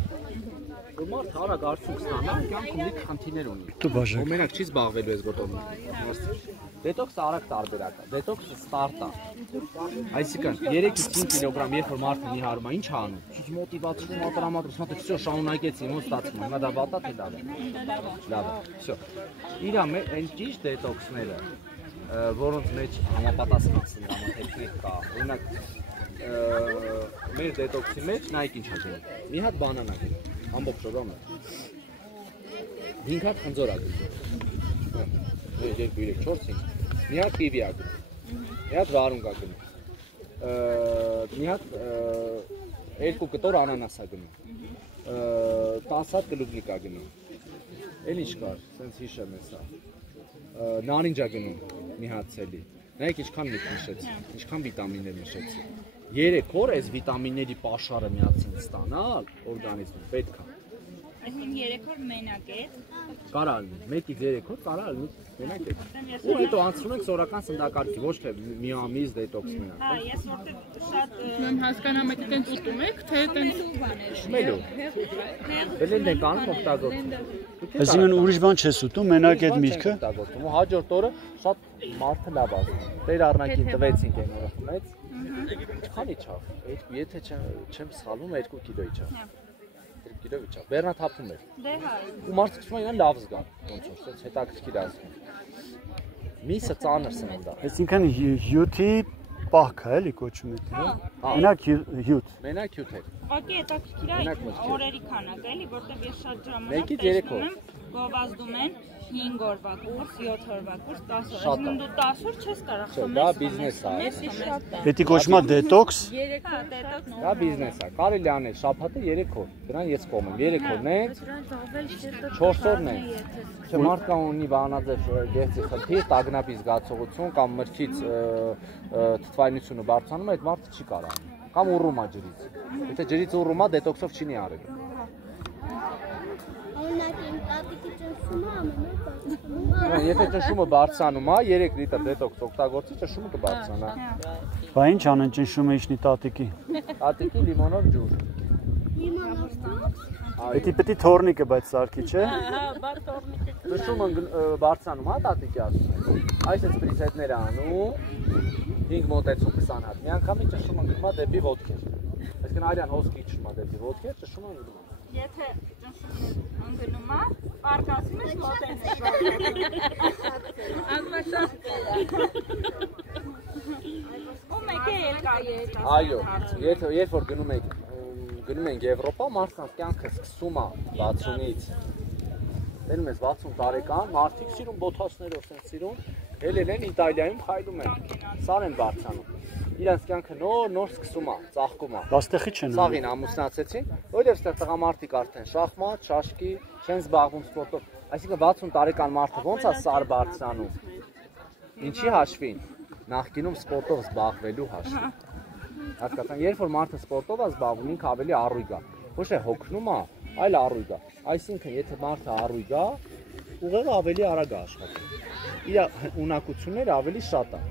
Ու մարդ արագ արդյունք ստանա, կյանքում մի խնդիրներ ունի։ Դու բաժակ։ Ու մենակ չի զբաղվելու այս գործով։ Դետոքսը արագ տարբերակ է։ Դետոքսը ստարտ է։ Այսինքն 3-ից 5 կիլոգրամ երբ որ մարդը մի հարում է, ինչ անում։ Ինչ մոտիվացում, տրամադրություն, հա всё շարունակեցի, ոնց ստացվում է։ Հիմա դա վատա թե լավ է։ Լավ է։ Всё։ Իրա այն ճիշտ դետոքսները, որոնց մեջ համապատասխան սննդամթերքներ կա։ Օրինակ մեր դետոքսի մեջ նայեք ինչ է դնում։ Մի հատ բանանա գնում, ամբողջ օրը։ 5 հատ խնձոր ա գնում։ 2, 3, 4, 5։ Մի հատ կիվի ա գնում։ Մի հատ վարունգ ա գնում։ Մի հատ 2 կտոր անանաս ա գնում։ 10 հատ կլուբնիկ ա գնում։ Էլ ինչ կար, սենց հիշեմ ես սա։ Նարինջ ա գնում մի հատ ցելի։ Նայեք ինչքան մի նշեցի, ինչքան վիտամիններ նշեցի։ 3 օր այս վիտամինների պաշարը միացին ստանալ օրգանիզմում պետք է։ Այսինքն 3 օր մենակ է։ Կարա լինի, 1-ից 3 օր կարա լինի մենակ է։ Ու հետո անցնում ենք սորական սննդակարգի, ոչ թե միամիզ դետոքս մենակ։ Հա, ես որտեղ շատ Ուրեմն հասկանամ եք տենց ուտում եք, թե տենց շմելու։ Բերել ենք անում օգտագործում։ Այսինքն ուրիշ բան չես ուտում, մենակ այդ միրգը։ Ու հաջորդ օրը շատ մարդը լավ ասում։ Տեր առնակին տվեցինք այն օրը խմեց։ Ինչքան իջավ։ Եթե չեմ սխալվում 2 կիլո իջավ։ 2 կիլո իջավ։ Բեռնաթափում էր։ Դե հա։ Ու մարդը սկսում է իրան լավ զգալ, ոնց որ սենց հետաքրքիր ասում։ Միսը ծանր սնունդ է։ Այսինքն հյութի պահք է, էլի կոչում է։ Մենակ հյութ։ Մենակ հյութ է։ Ուղղակի հետաքրքիր է օրերի քանակը, էլի, որտեղ ես շատ ժամանակ 1-ից 3 օր գովազդում են 5 օրվա կուրս, 7 օրվա կուրս, 10 օր։ Այսինքն դու 10 օր չես կարող խմել։ Դա բիզնես է։ Պետք կոչվում է դետոքս։ 3 հա, դետոքս։ Դա բիզնես է։ Կարելի անել շաբաթը 3 օր։ Դրան ես կողմ եմ 3 օրն է, 4 օրն է։ Չէ, մարդկա ունի բանաձև գեղձի խնդիր, տագնապի զգացողություն կամ մրգից թթվայնությունը բարձրանում է, այդ մարդը չի կարող։ Կամ ուռում է ջրից։ Եթե ջրից ուռում է, դետոքսով չի արել։ Եթե ճնշումը բարձրանում է, 3 լիտր դետոքս օգտագործի, ճնշումը կբարձրանա։ Բա ինչ անեն ճնշումը իջնի տատիկի։ Տատիկի լիմոնով ջուր։ Լիմոնով ջուր։ Պետք է թորնիկը բայց սարքի, չէ։ Հա, բար թորնիկը։ Ճնշումը բարձրանում է, տատիկի ասում է։ Այս էս պրիսետներ անում, 5 մոտեցում 20 հատ։ Մի անգամի ճնշումը գնում է դեպի ոտքեր։ Այսինքն արյան հոսքի ճնշումը դեպի ոտքեր, ճնշումը գնում է։ Եթե ճնշումն ընկնում է, պարկասում ես մոտենս։ Ու մեկ է երկայ։ Այո, երբ որ գնում ենք Եվրոպա, մարդկանց կյանքը սկսում է 60-ից։ Դնում ես 60 տարեկան, մարդիկ սիրուն բոթասներով են սիրուն, ելել են Իտալիայում խայլում են, սար են բարձանում։ Իրանց կյանքը նոր սկսում է, ծաղկում է։ Աստեղի չեն։ Սաղին ամուսնացեցին, որովհետև ստեղ տղամարդիկ արդեն շախմատ, շաշկի, չեն զբաղվում սպորտով։ Այսինքն 60 տարեկան մարդը ոնց է սար բարձրանում։ Ինչի հաշվին։ Նախկինում սպորտով զբաղվելու հաշվին։ Հասկացան, երբ որ մարդը սպորտով է զբաղվում, ինքը ավելի առույգ է։ Ոչ թե հոգնում է, այլ առույգ է։ Այսինքն, եթե մարդը առույգ է, ուղեղը ավելի արագ է աշխատում։ Իր ունակությունները ավելի շատ է։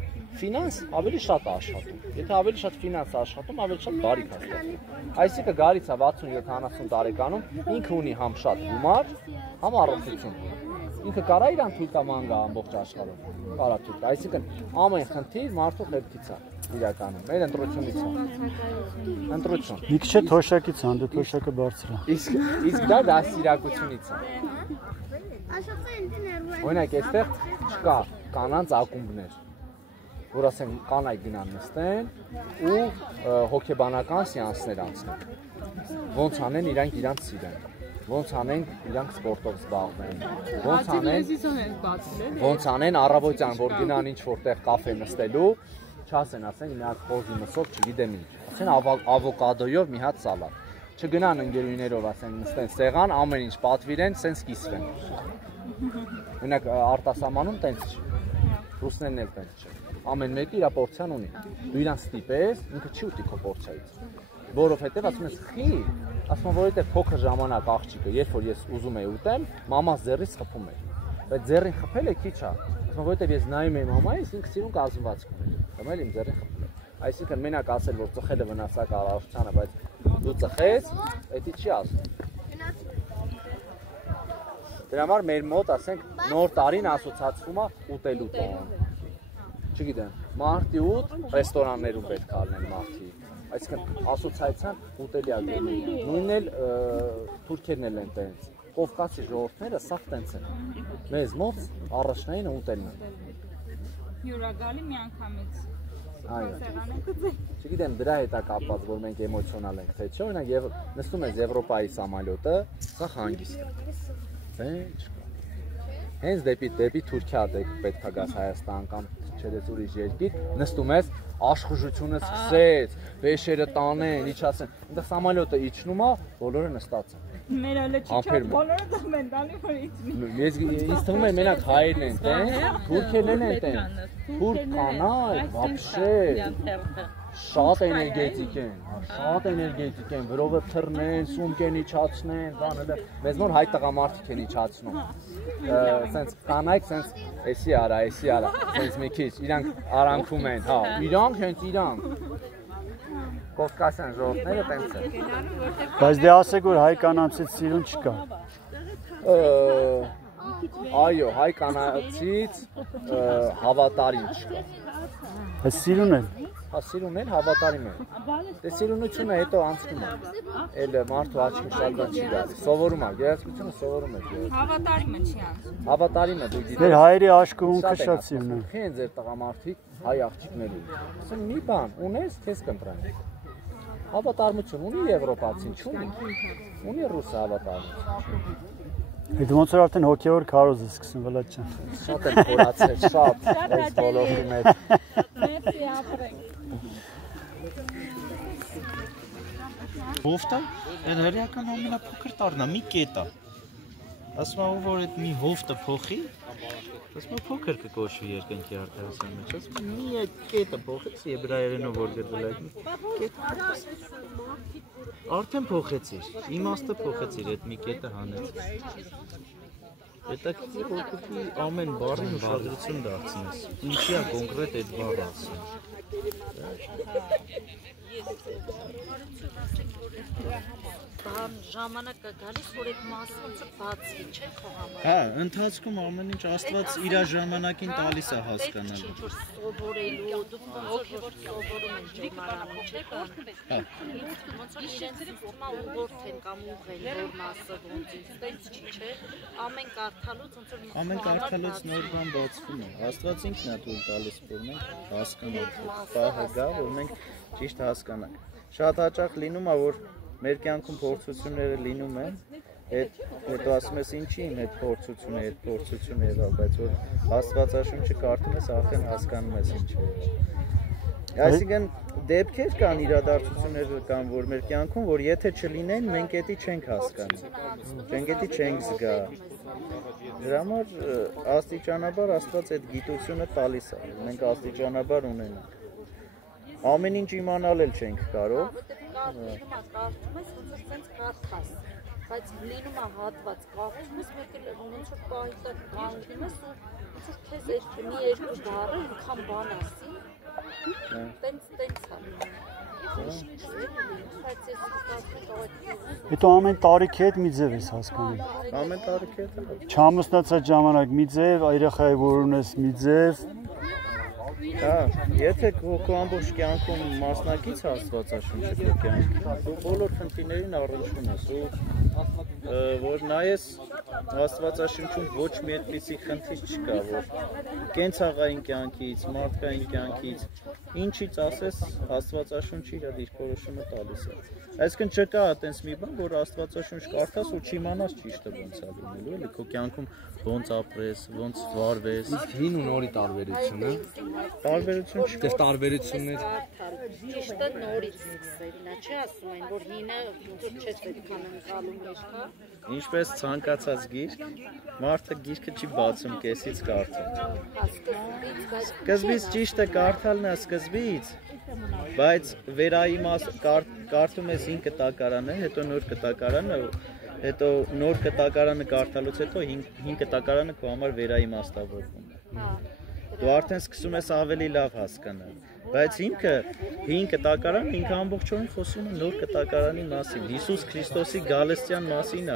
Ֆինանս ավելի շատ է աշխատում։ Եթե ավելի շատ ֆինանս է աշխատում, ավելի շատ բարիք է ստացվում։ Այսինքն գարից է 60-70 տարեկանում ինքը ունի համ շատ գումար, համ առողջություն։ ինքը կարա իրան թույլ տա ման գա ամբողջ աշխարհում։ Կարա թույլ տա, այսինքն ամեն խնդիր մարդու հետքից է իրականում, մեր ընտրությունից է։ Ընտրություն։ Մի քիչ է թոշակից հան, դե թոշակը բարձր է։ Իսկ դա դաստիարակությունից է։ Օրինակ, այստեղ չկա կանանց ակումբներ, որ ասեն կանայք գնան նստեն ու հոգեբանական սեանսներ անցնեն։ Ոնց անեն իրանք իրանք սիրեն։ Ոնց անեն իրանք սպորտով զբաղվեն։ Ոնց անեն առավոտյան, որ գնան ինչ որտեղ կաֆե նստելու, չասեն, ասեն մի հատ խոզի մսով, չգիտեմ ինչ։ Ասեն ավոկադոյով մի հատ սալատ։ Չգնան ընկերուներով, ասեն նստեն սեղան, ամեն ինչ պատվիրեն, սենց կիսվեն։ Օրինակ արտասահմանում տենց չի։ Ռուսներն էլ տենց չէ։ Ամեն մեկը իր պորցիան ունի։ Դու իրան ստիպես, ինքը չի ուտի քո պորցիայից։ Որովհետև ասում ես խի, ասում եմ որովհետև փոքր ժամանակ աղջիկը, երբ որ ես ուզում եի ուտեմ, մամաս ձեռից խփում էր։ Բայց ձեռին խփելը քիչ է։ Ասում եմ որովհետև ես նայում եմ մամայից, ինքը սիրուն կազմվածք ուներ։ Դեմել իմ ձեռին խփում էր։ Այսինքն մենակ ասել, որ ծխելը վնասակ առողջությանը, բայց դու ծխես, դա չի ասում։ Դրա համար մեր մոտ, ասենք, նոր տարին ասոցացվում է ուտելու տոն։ Չգիտեմ, մարտի 8 ռեստորաններում պետք է լինեն մարտի։ Այսինքն ասոցիացիան ուտելի է գնում։ Նույնն էլ թուրքերն էլ են տենց։ Կովկասի ժողովուրդները սաղ տենց են։ Մեզ մոտ առաջնային ուտելն է։ Հյուրագալի մի անգամից։ Այո։ Չգիտեմ, դրա հետ է կապված, որ մենք էմոցիոնալ ենք, թե չէ, օրինակ եւ նստում ես Եվրոպայի սամալյոտը, սա հանգիստ է։ Հենց դեպի Թուրքիա պետք է գաս Հայաստան կամ չերես ուրիշ երկիր, նստում ես, աշխուժությունը սկսեց, վեշերը տանեն, ինչ ասեն, այնտեղ սամալյոտը իջնում է, բոլորը նստած են։ Մեր այլը չի չար, բոլորը դեմ են տալի, որ իջնի։ Ինձ թվում է մենակ հայերն են տեն, թուրքերն են տեն, թուրք կանայք, վաբշե, շատ էներգետիկ են, որովը թռնեն, սումկ են իջացնեն, մեզ մոտ հայ տղամարդիկ են իջացնում, սենց կանայք, սենց էսի արա, սենց մի քիչ, իրանք արանքում են, հա, իրանք հենց իրանք, Կովկասյան ժողովուրդները տենց են։ Բայց դե ասեք, որ հայ կանանցից սիրուն չկա։ Այո, հայ կանանցից հավատարիմ չկա։ Բայց սիրուն են։ Հա, սիրուն են, հավատարիմ են։ Դե սիրունությունը հետո անցնում է։ Էլ մարդու աչքին շատ բան չի գալիս։ Սովորում է, գեղեցկությունը սովորում է։ Հավատարիմը չի անցնում։ Հավատարիմը դու գիտես։ Մեր հայերի աշկը ունքը շատ սիրուն է։ Քեն ձեր տղամարդիկ հայ աղջիկների։ Ասում մի բան ունես, քեզ կընտրեն։ Հավատարմություն ունի Եվրոպացին, չունի։ Ունի ռուսը հավատարմություն։ Այդ ոնց որ արդեն հոգևոր քարոզ է սկսում Վլադ ջան։ Շատ են խորացել, շատ այս բոլորի մեջ։ Մերսի ապրենք։ Հովտը այդ հրեական ամենափոքր տարրն է, մի կետ է։ Ասում եմ, որ այդ մի հովտը փոխի, ասում եմ փոքր կկոչվի երկնքի արդարության մեջ, ասում եմ մի կետը փոխեց եբրայերենով որ գրվել է։ Արդեն փոխեցիր, իմաստը փոխեցիր, այդ մի կետը հանեց։ Հետաքրքիր որ պետք է ամեն բառին ուշադրություն դարձնես։ Ինչի է կոնկրետ այդ բառը ասում։ Բան ժամանակը գալիս, որ այդ մասը ոնց բացվի, չէ՞ քո համար։ Հա, ընթացքում ամեն ինչ Աստված իր ժամանակին տալիս է հասկանալու։ Ինչ որ սովորելու, դուք ոնց որ սովորում եք ժամանակում, չէ՞։ Հա։ Ոնց որ իրենց թվում է ուղղորդեն կամ ուղղեն, որ մասը ոնց ինձ չի, չէ՞։ Ամեն կարդալուց ոնց որ ամեն կարդալուց նոր բան բացվում է։ Աստված ինքն է թույլ տալիս, որ մենք հասկանանք, պահը գա, որ մենք ճիշտ հասկանանք։ Շատ հաճախ լինում է, որ մեր կյանքում փորձությունները լինում են, հետո ասում ես ինչի իմ հետ փորձություն եղավ, բայց որ Աստվածաշունչը կարդում ես, արդեն հասկանում ես ինչ է։ Այսինքն դեպքեր կան, իրադարձություններ կան, որ մեր կյանքում, որ եթե չլինեն, մենք էդի չենք հասկանում, մենք էդի չենք զգա։ Դրա համար աստիճանաբար Աստված այդ գիտությունը տալիս է, մենք աստիճանաբար ունենանք։ Ամեն ինչ իմանալ էլ չենք կարող։ Կարդում ես, ոնց որ սենց կարդաս, բայց լինում է հատված կարդում ես, մեկ էլ ոնց որ պահի տակ կանգնում ես ու ոնց որ քեզ մի երկու բառը ինքան բան ասի, Հետո ամեն տարիքի հետ մի ձև ես հասկանում։ Ամեն տարիքի հետ։ Չամուսնացած ժամանակ մի ձև, երեխայի որ ունես մի ձև։ Հա, եթե քո ամբողջ կյանքում մասնակից Աստվածաշունչը քո կյանքի, դու բոլոր խնդիրներին առնչվում ես ու որ նայես Աստվածաշունչում ոչ մի այդպիսի խնդիր չկա, որ կենցաղային կյանքից, մարդկային կյանքից, ինչից ասես Աստվածաշունչը իր դիրքորոշումը տալիս է։ Այսինքն չկա այտենց մի բան, որ Աստվածաշունչ կարդաս ու չիմանաս ճիշտը ոնց է լինելու, էլի քո կյանքում ոնց ապրես, ոնց վարվես։ Իսկ հին ու նորի տարբերությունը։ Տարբերություն չկա։ Դες տարբերություններ։ Ճիշտը նորից սկսել, նա չի ասում են, որ հինը դուք չես պետքան ընկալում գիրքը։ Ինչպես ցանկացած գիրք, մարդը գիրքը չի բացում կեսից կարդում։ Սկզբից ճիշտը կարդալն է սկզբից, բայց կարդում ես 5 կտակարանը, հետո նոր կտակարանը, հետո նոր կտակարանը կարդալուց հետո 5 կտակարանը քո համար վերաիմաստավորվում է։ Դու արդեն սկսում ես ավելի լավ հասկանալ, բայց ինքը 5 կտակարանը ինքը ամբողջովին խոսում է նոր կտակարանի մասին, Հիսուս Քրիստոսի գալստյան մասին է։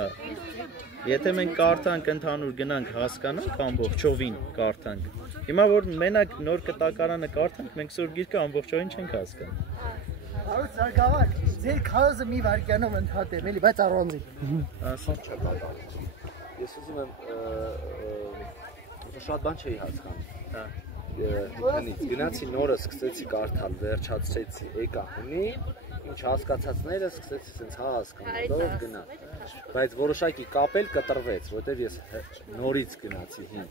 Եթե մենք կարդանք ընդհանուր գնանք հասկանանք ամբողջովին կարդանք։ Հիմա որ մենակ նոր կտակարանը կարդանք, մենք Սուրբ Գիրքը ամբողջովին չենք հասկանում։ Արդ զարգավակ, ձեր քարոզը մի վարքյանով ընդհատեմ, էլի, բայց առանձին։ Ասա չկա։ Ես ուզում եմ շատ բան չէի հասկանում։ Հա։ Ինքնից գնացի նորը սկսեցի կարդալ, վերջացրեցի, եկա ունի, ինչ հասկացածները սկսեցի sense հա հասկանալով գնա։ Բայց որոշակի կապել կտրվեց, որտեղ ես նորից գնացի հին։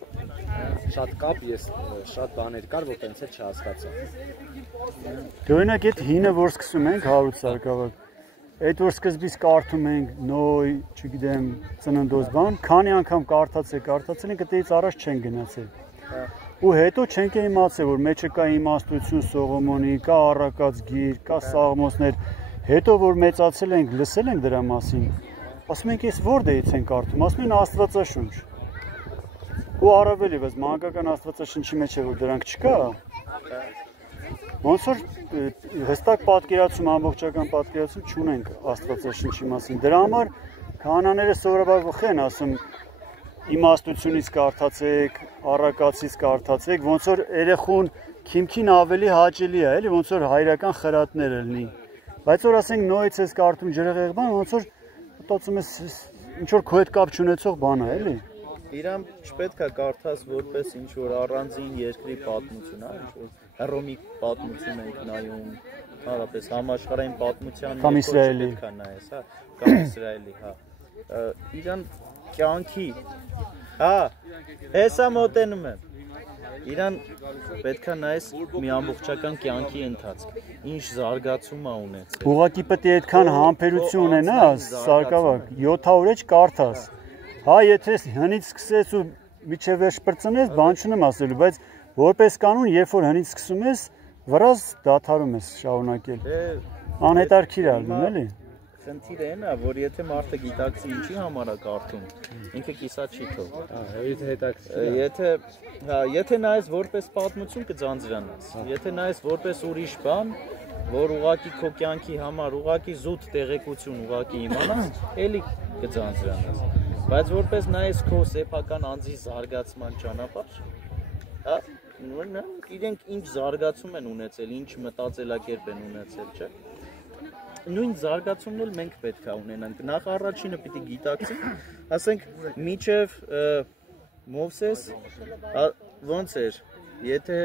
Շատ կապ ես շատ բաներ կար, որ տենց էլ չհասկացա։ Դե օրինակ այդ հինը որ սկսում ենք հարուց զարգավակ, այդ որ սկզբից կարդում ենք նոյ, չգիտեմ, ծննդոց բան, քանի անգամ կարդացել ենք, այդից առաջ չեն գնացել։ Ու հետո չենք իմացել, որ մեջը կա իմաստություն Սողոմոնի, կա առակած գիր, կա սաղմոսներ, հետո որ մեծացել ենք, լսել ենք դրա մասին, ասում ենք ես որ դեից ենք կարդում, ասում են Աստվածաշունչ։ Ու առավել ևս մանկական Աստվածաշունչի մեջ է որ դրանք չկա։ Ոնց որ հստակ պատկերացում, ամբողջական պատկերացում չունենք Աստվածաշունչի մասին։ Դրա համար քահանաները սովորաբար վխեն ասում իմաստությունից կարդացեք, առակացից կարդացեք, ոնց որ երեխուն քիմքին ավելի հաճելի է, էլի ոնց որ հայրական խրատներ լինի։ Բայց որ ասենք նոյից ես կարդում ջրեղեղ բան, ոնց որ մտածում ես ինչ որ քո հետ կապ չունեցող բան է, էլի։ Իրան չպետք է կարդաս որպես ինչ որ առանձին երկրի պատմություն, հա, ինչ որ Հռոմի պատմություն ենք նայում, հարաբերս համաշխարհային պատմության կամ Իսրայելի, հա, կամ Իսրայելի, հա։ Իրան կյանքի, հա, հեսա մոտենում եմ, իրան պետք է նայես մի ամբողջական կյանքի ընթացք, ինչ զարգացում է ունեցել։ Ուղղակի պետք է այդքան համբերություն ունենաս, Սարգսակ, 700 էջ կարդաս։ Հա, եթե հնից սկսես ու միջև վերջ բրծնես, բան չունեմ ասելու, բայց որպես կանոն, երբ որ հնից սկսում ես, վրազ դադարում ես շարունակել։ Անհետաքրքիր է լինում, էլի։ Խնդիրը այն է, որ եթե մարդը գիտակցի ինչի համար է կարդում, ինքը կիսա չի թող։ Եթե նայես որպես պատմություն կձանձրանաս, եթե նայես որպես ուրիշ բան, որ ուղղակի քո կյանքի համար ուղղակի զուտ տեղեկություն ուղղակի իմանաս, էլի կձանձրանաս։ Բայց որպես նայես քո սեփական անձի զարգացման ճանապարհ, հա, իրենք ինչ զարգացում են ունեցել, ինչ մտածելակերպ են ունեցել, չէ՞։ Նույն զարգացումն էլ մենք պետք է ունենանք։ Նախ առաջինը պիտի գիտակցենք, ասենք միջև Մովսես ոնց էր, եթե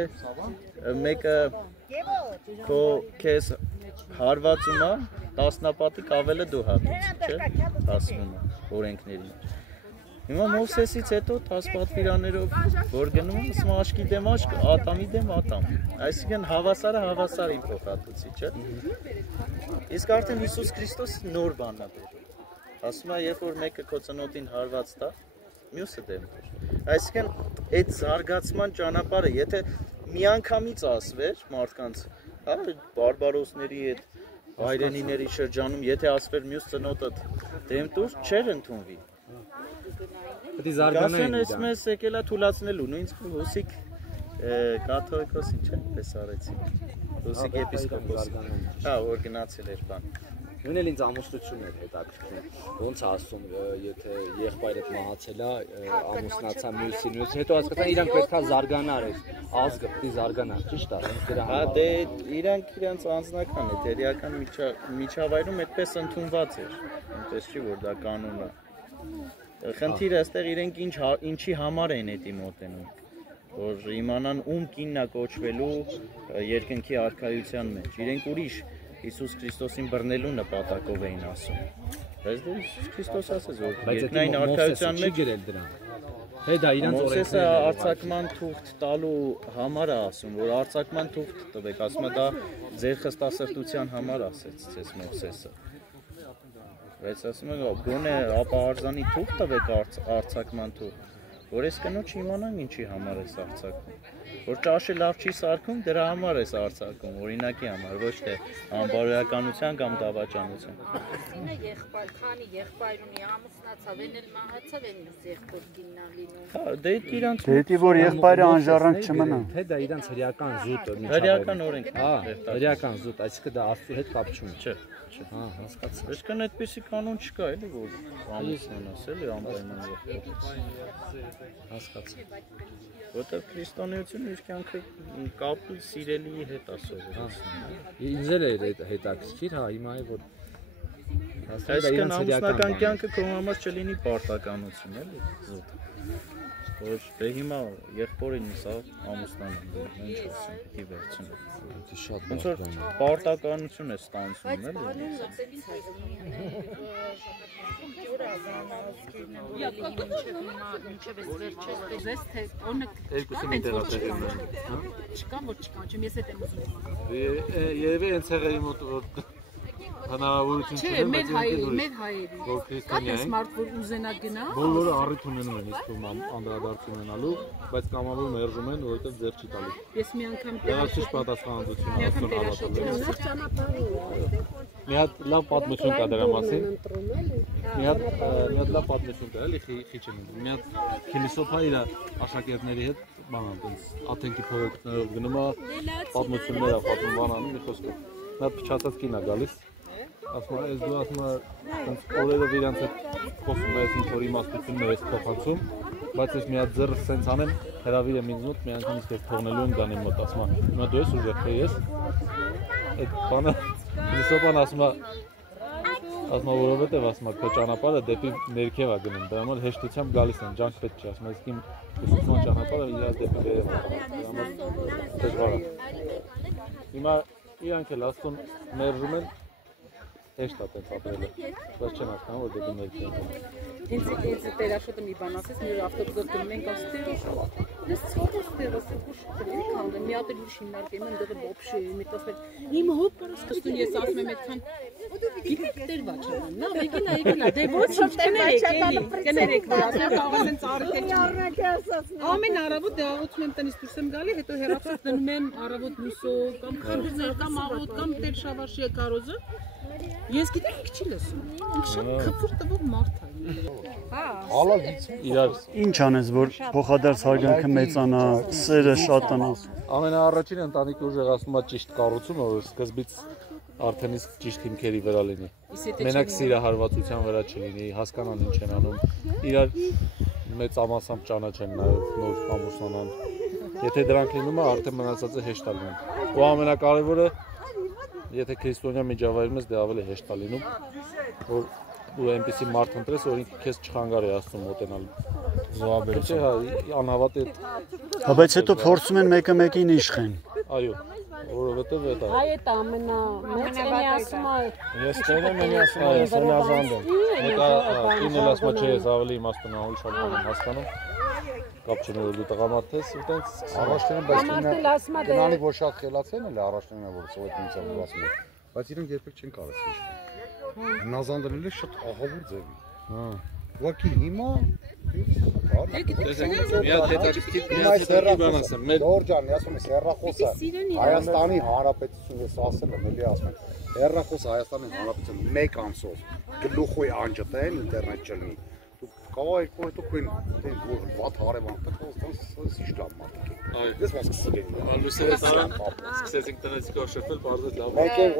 մեկը քեզ հարվածում է, տասնապատիկ ավելը դու հատուց, չէ՞, ասվում է օրենքներին։ Հիմա Մովսեսից հետո 10 պատվիրաններով որ գնում եմ, ասում աշկի դեմ աշկ, ատամի դեմ ատամ։ Այսինքն հավասարը հավասարին փոխհատուցի, չէ՞։ Իսկ արդեն Հիսուս Քրիստոսը նոր բան է բերում։ Ասում է, երբ որ մեկը քո ծնոտին հարված տա, մյուսը դեմ դեր։ Այսինքն այդ զարգացման ճանապարհը, եթե միանգամից ասվեր մարդկանց, հա, բարբարոսների հետ, հայրենիների շրջանում, եթե ասվեր մյուս ծնոտդ դեմ տուր, չէր ընդունվի։ Պետք է զարգանային։ Գասեն էս մեզ եկել է թուլացնելու, նույնիսկ Հոսիկ Կաթողիկոսին չէ, պես արեցի։ Ռուսիկ եպիսկոպոսի։ Հա, որ գնացել էր բան։ Նույն էլ ինձ ամուսնությունն էր հետաքրքրում։ Ոնց է ասում, եթե եղբայրդ մահացել է, ամուսնացա մյուսին, հետո հասկացա իրանք պետք է զարգանար էր, ազգը պետք է զարգանար, ճիշտ է, դրա համար։ Հա, դե իրանք իրանց անձնական է, տերիական միջավայրում այդպես ընդունված էր, այնպես չի որ դա կանոն է։ Խնդիրը այստեղ իրենք ինչի համար են էդի մոտենում, որ իմանան ում կինն է կոչվելու երկնքի արքայության մեջ, իրենք ուրիշ Հիսուս Քրիստոսին բռնելու նպատակով էին ասում։ Բայց դե Հիսուս Քրիստոս ասեց, որ երկնային արքայության մեջ գրել դրան։ Թե դա իրանց օրենքները արձակման թուղթ տալու համար է ասում, որ արձակման թուղթ տվեք, ասում է դա ձեր խստասրտության համար ասեց ցես Մովսեսը։ Բայց ասում է գոնե ապահարզանի թուղթ տվեք արձակման թուղթ, որ ես կնոջ իմանամ ինչի համար ես արձակում։ Որ ճաշը լավ չի սարքում, դրա համար ես արձակում, օրինակի համար, ոչ թե անբարոյականության կամ դավաճանության։ Քանի եղբայր ունի, ամուսնացավ, են էլ մահացավ, են մյուս եղբոր կինն լինում։ Հա, դե իրանց դե որ եղբայրը անժառանգ չմնա։ Թե դա իրանց հրեական զուտը հրեական օրենքն է։ Հա, հրեական զուտ, այսինքն դա Աստծո հետ կապ չունի։ Չէ։ Հա, հասկացա։ Այսինքն այդպեսի կանոն չկա, էլի, որ ամուսնանաս, էլի, անպայման եղբայր։ Հասկացա։ Որտեղ քրիստոնեությունը իր կյանքը կապի սիրելիի հետ է սովորեցնում։ Ինձ էլ է հետաքրքիր, հա, հիմա է որ այսինքն ամուսնական կյանքը քո համար չլինի պարտականություն, էլի, զուտ։ Որ դե հիմա եղբորին սա ամուսնանում, ինչ ասեմ, ի վերջում։ Շատ ոնց որ պարտականություն է ստանցում, էլի։ Երևի հենց հեղերի մոտ հնարավորություն չունեն, մեր հայերի։ Կատես մարդ որ ուզենա գնա։ Բոլորը առիթ ունենում են իսկ անդրադարձ ունենալու, բայց կամավոր մերժում են, որովհետև ձեռ չի տալիս։ Ես մի անգամ ճիշտ պատասխանատվություն ասում մի հատ լավ պատմություն կա դրա մասին։ Մի հատ լավ պատմություն կա, էլի խիչ եմ։ Մի հատ փիլիսոփա իր աշակերտների հետ բան այնպես աթենքի փողոցներով գնում է, պատմություններ է պատմում բանանում, մի խոսքով։ Նա փչացած կին է գալիս։ Ասում է, ես դու ասում է, օրերով իրանց հետ խոսում ես ինչ որ իմաստություններ ես փոխանցում, բայց ես մի հատ ձեռս սենց անեմ, հրավիր եմ ինձ մոտ, մի անգամ իսկ ես թողնելու եմ դանի մոտ, ասում է, հիմա դու ես ուժեղ թե ես։ Այդ բանը փիլիսոփան ասում է, որովհետև ասում է, քո ճանապարհը դեպի ներքև է գնում, դրա համար հեշտությամբ գալիս են, ջանք պետք չի, ասում է, իսկ իմ ուսուցման ճանապարհը իրար դեպի վերև է, դրա համար դժվար է։ Հիմա իրանք էլ աստուն մերժում են, հեշտ է տենց ապրելը, բայց չեն հասկանում, որ դեպի ներքև են։ Ինձ տերաշոտը մի բան ասես, մի օր ավտոբուսով գնում ենք, ասում տերաշոտ, ես ցողոս տերասը քուշ կլինի քանդեմ, մի հատ էլ ուրիշ հիմնարկեմ, ընդդեղը ոբշե, մի տասեր, իմ հոպ կարասկստուն ես ասում եմ այդքան, գիտեք տերվա չեմ, նա եկինա, դե ոչ շոտ կներեք, որ ասում կարող են ծառիկել չեմ։ Ամեն առավոտ դե աղոթում եմ տնից դուրս եմ գալի, հետո հեռախոս դնում եմ առավոտ լուսով, կամ խանդուզեր, կամ աղոտ, կամ տեր շավարշի կարոզը։ Ես գիտեմ ինք չի լսում, ինք շատ խփուր տվող մարդ է։ Ինչ անես, որ փոխադարձ հարգանքը մեծանա, սերը շատանա։ Ամենաառաջին ընտանիքի ուժեղ ասում է ճիշտ կառուցումը, որ սկզբից արդեն իսկ ճիշտ հիմքերի վրա լինի։ Մենակ սիրահարվածության վրա չլինի, հասկանան ինչ են անում, իրար մեծ ամասամբ ճանաչեն նաև նոր ամուսնանան։ Եթե դրանք լինում է, արդեն մնացածը հեշտ է լինում։ Ու ամենակարևորը, եթե քրիստոնյա միջավայրում ես, դե ավելի հեշտ է լինում, որ ու այնպեսի մարդ ընտրես, որ ինքը քեզ չխանգարի Աստծուն մոտենալ զոհաբերություն։ Հա, անհավատ է։ Հա, բայց հետո փորձում են մեկը մեկին իշխեն։ Այո, որովհետև դա Հայ է ամենամեծը ասում է։ Ես տերեմ եմ ասում, ես անազանդ եմ։ Մեկը ինը ասում չէ, ես ավելի իմաստուն եմ, ուրիշ բան եմ հասկանում։ Կապ չունի որ դու տղամարդ ես, ու տենց առաջներն բայց գնալի որ շատ խելացեն էլ առաջներն որ սովետինից ասում են, բայց իրենք երբեք չեն կարծել իշխել։ Հնազանդել է շատ ահավոր ձևի։ Հա։ Ուղղակի հիմա Ժորժան, ասում ես հեռախոսը Հայաստանի Հանրապետություն ես ասել եմ, էլի ասում եմ։ Հեռախոսը Հայաստանի Հանրապետություն 1 ամսով գլուխոյ անջտեն ինտերնետ չլինի։ Կավա երկու հետո քույն վատ հարևան սիշ լավ մարդիկ են։ Դες մաս սկսեցին։ Լուսերը տարան սկսեցինք տնեցի կաշվել, բարձր լավ։ Մեկ էլ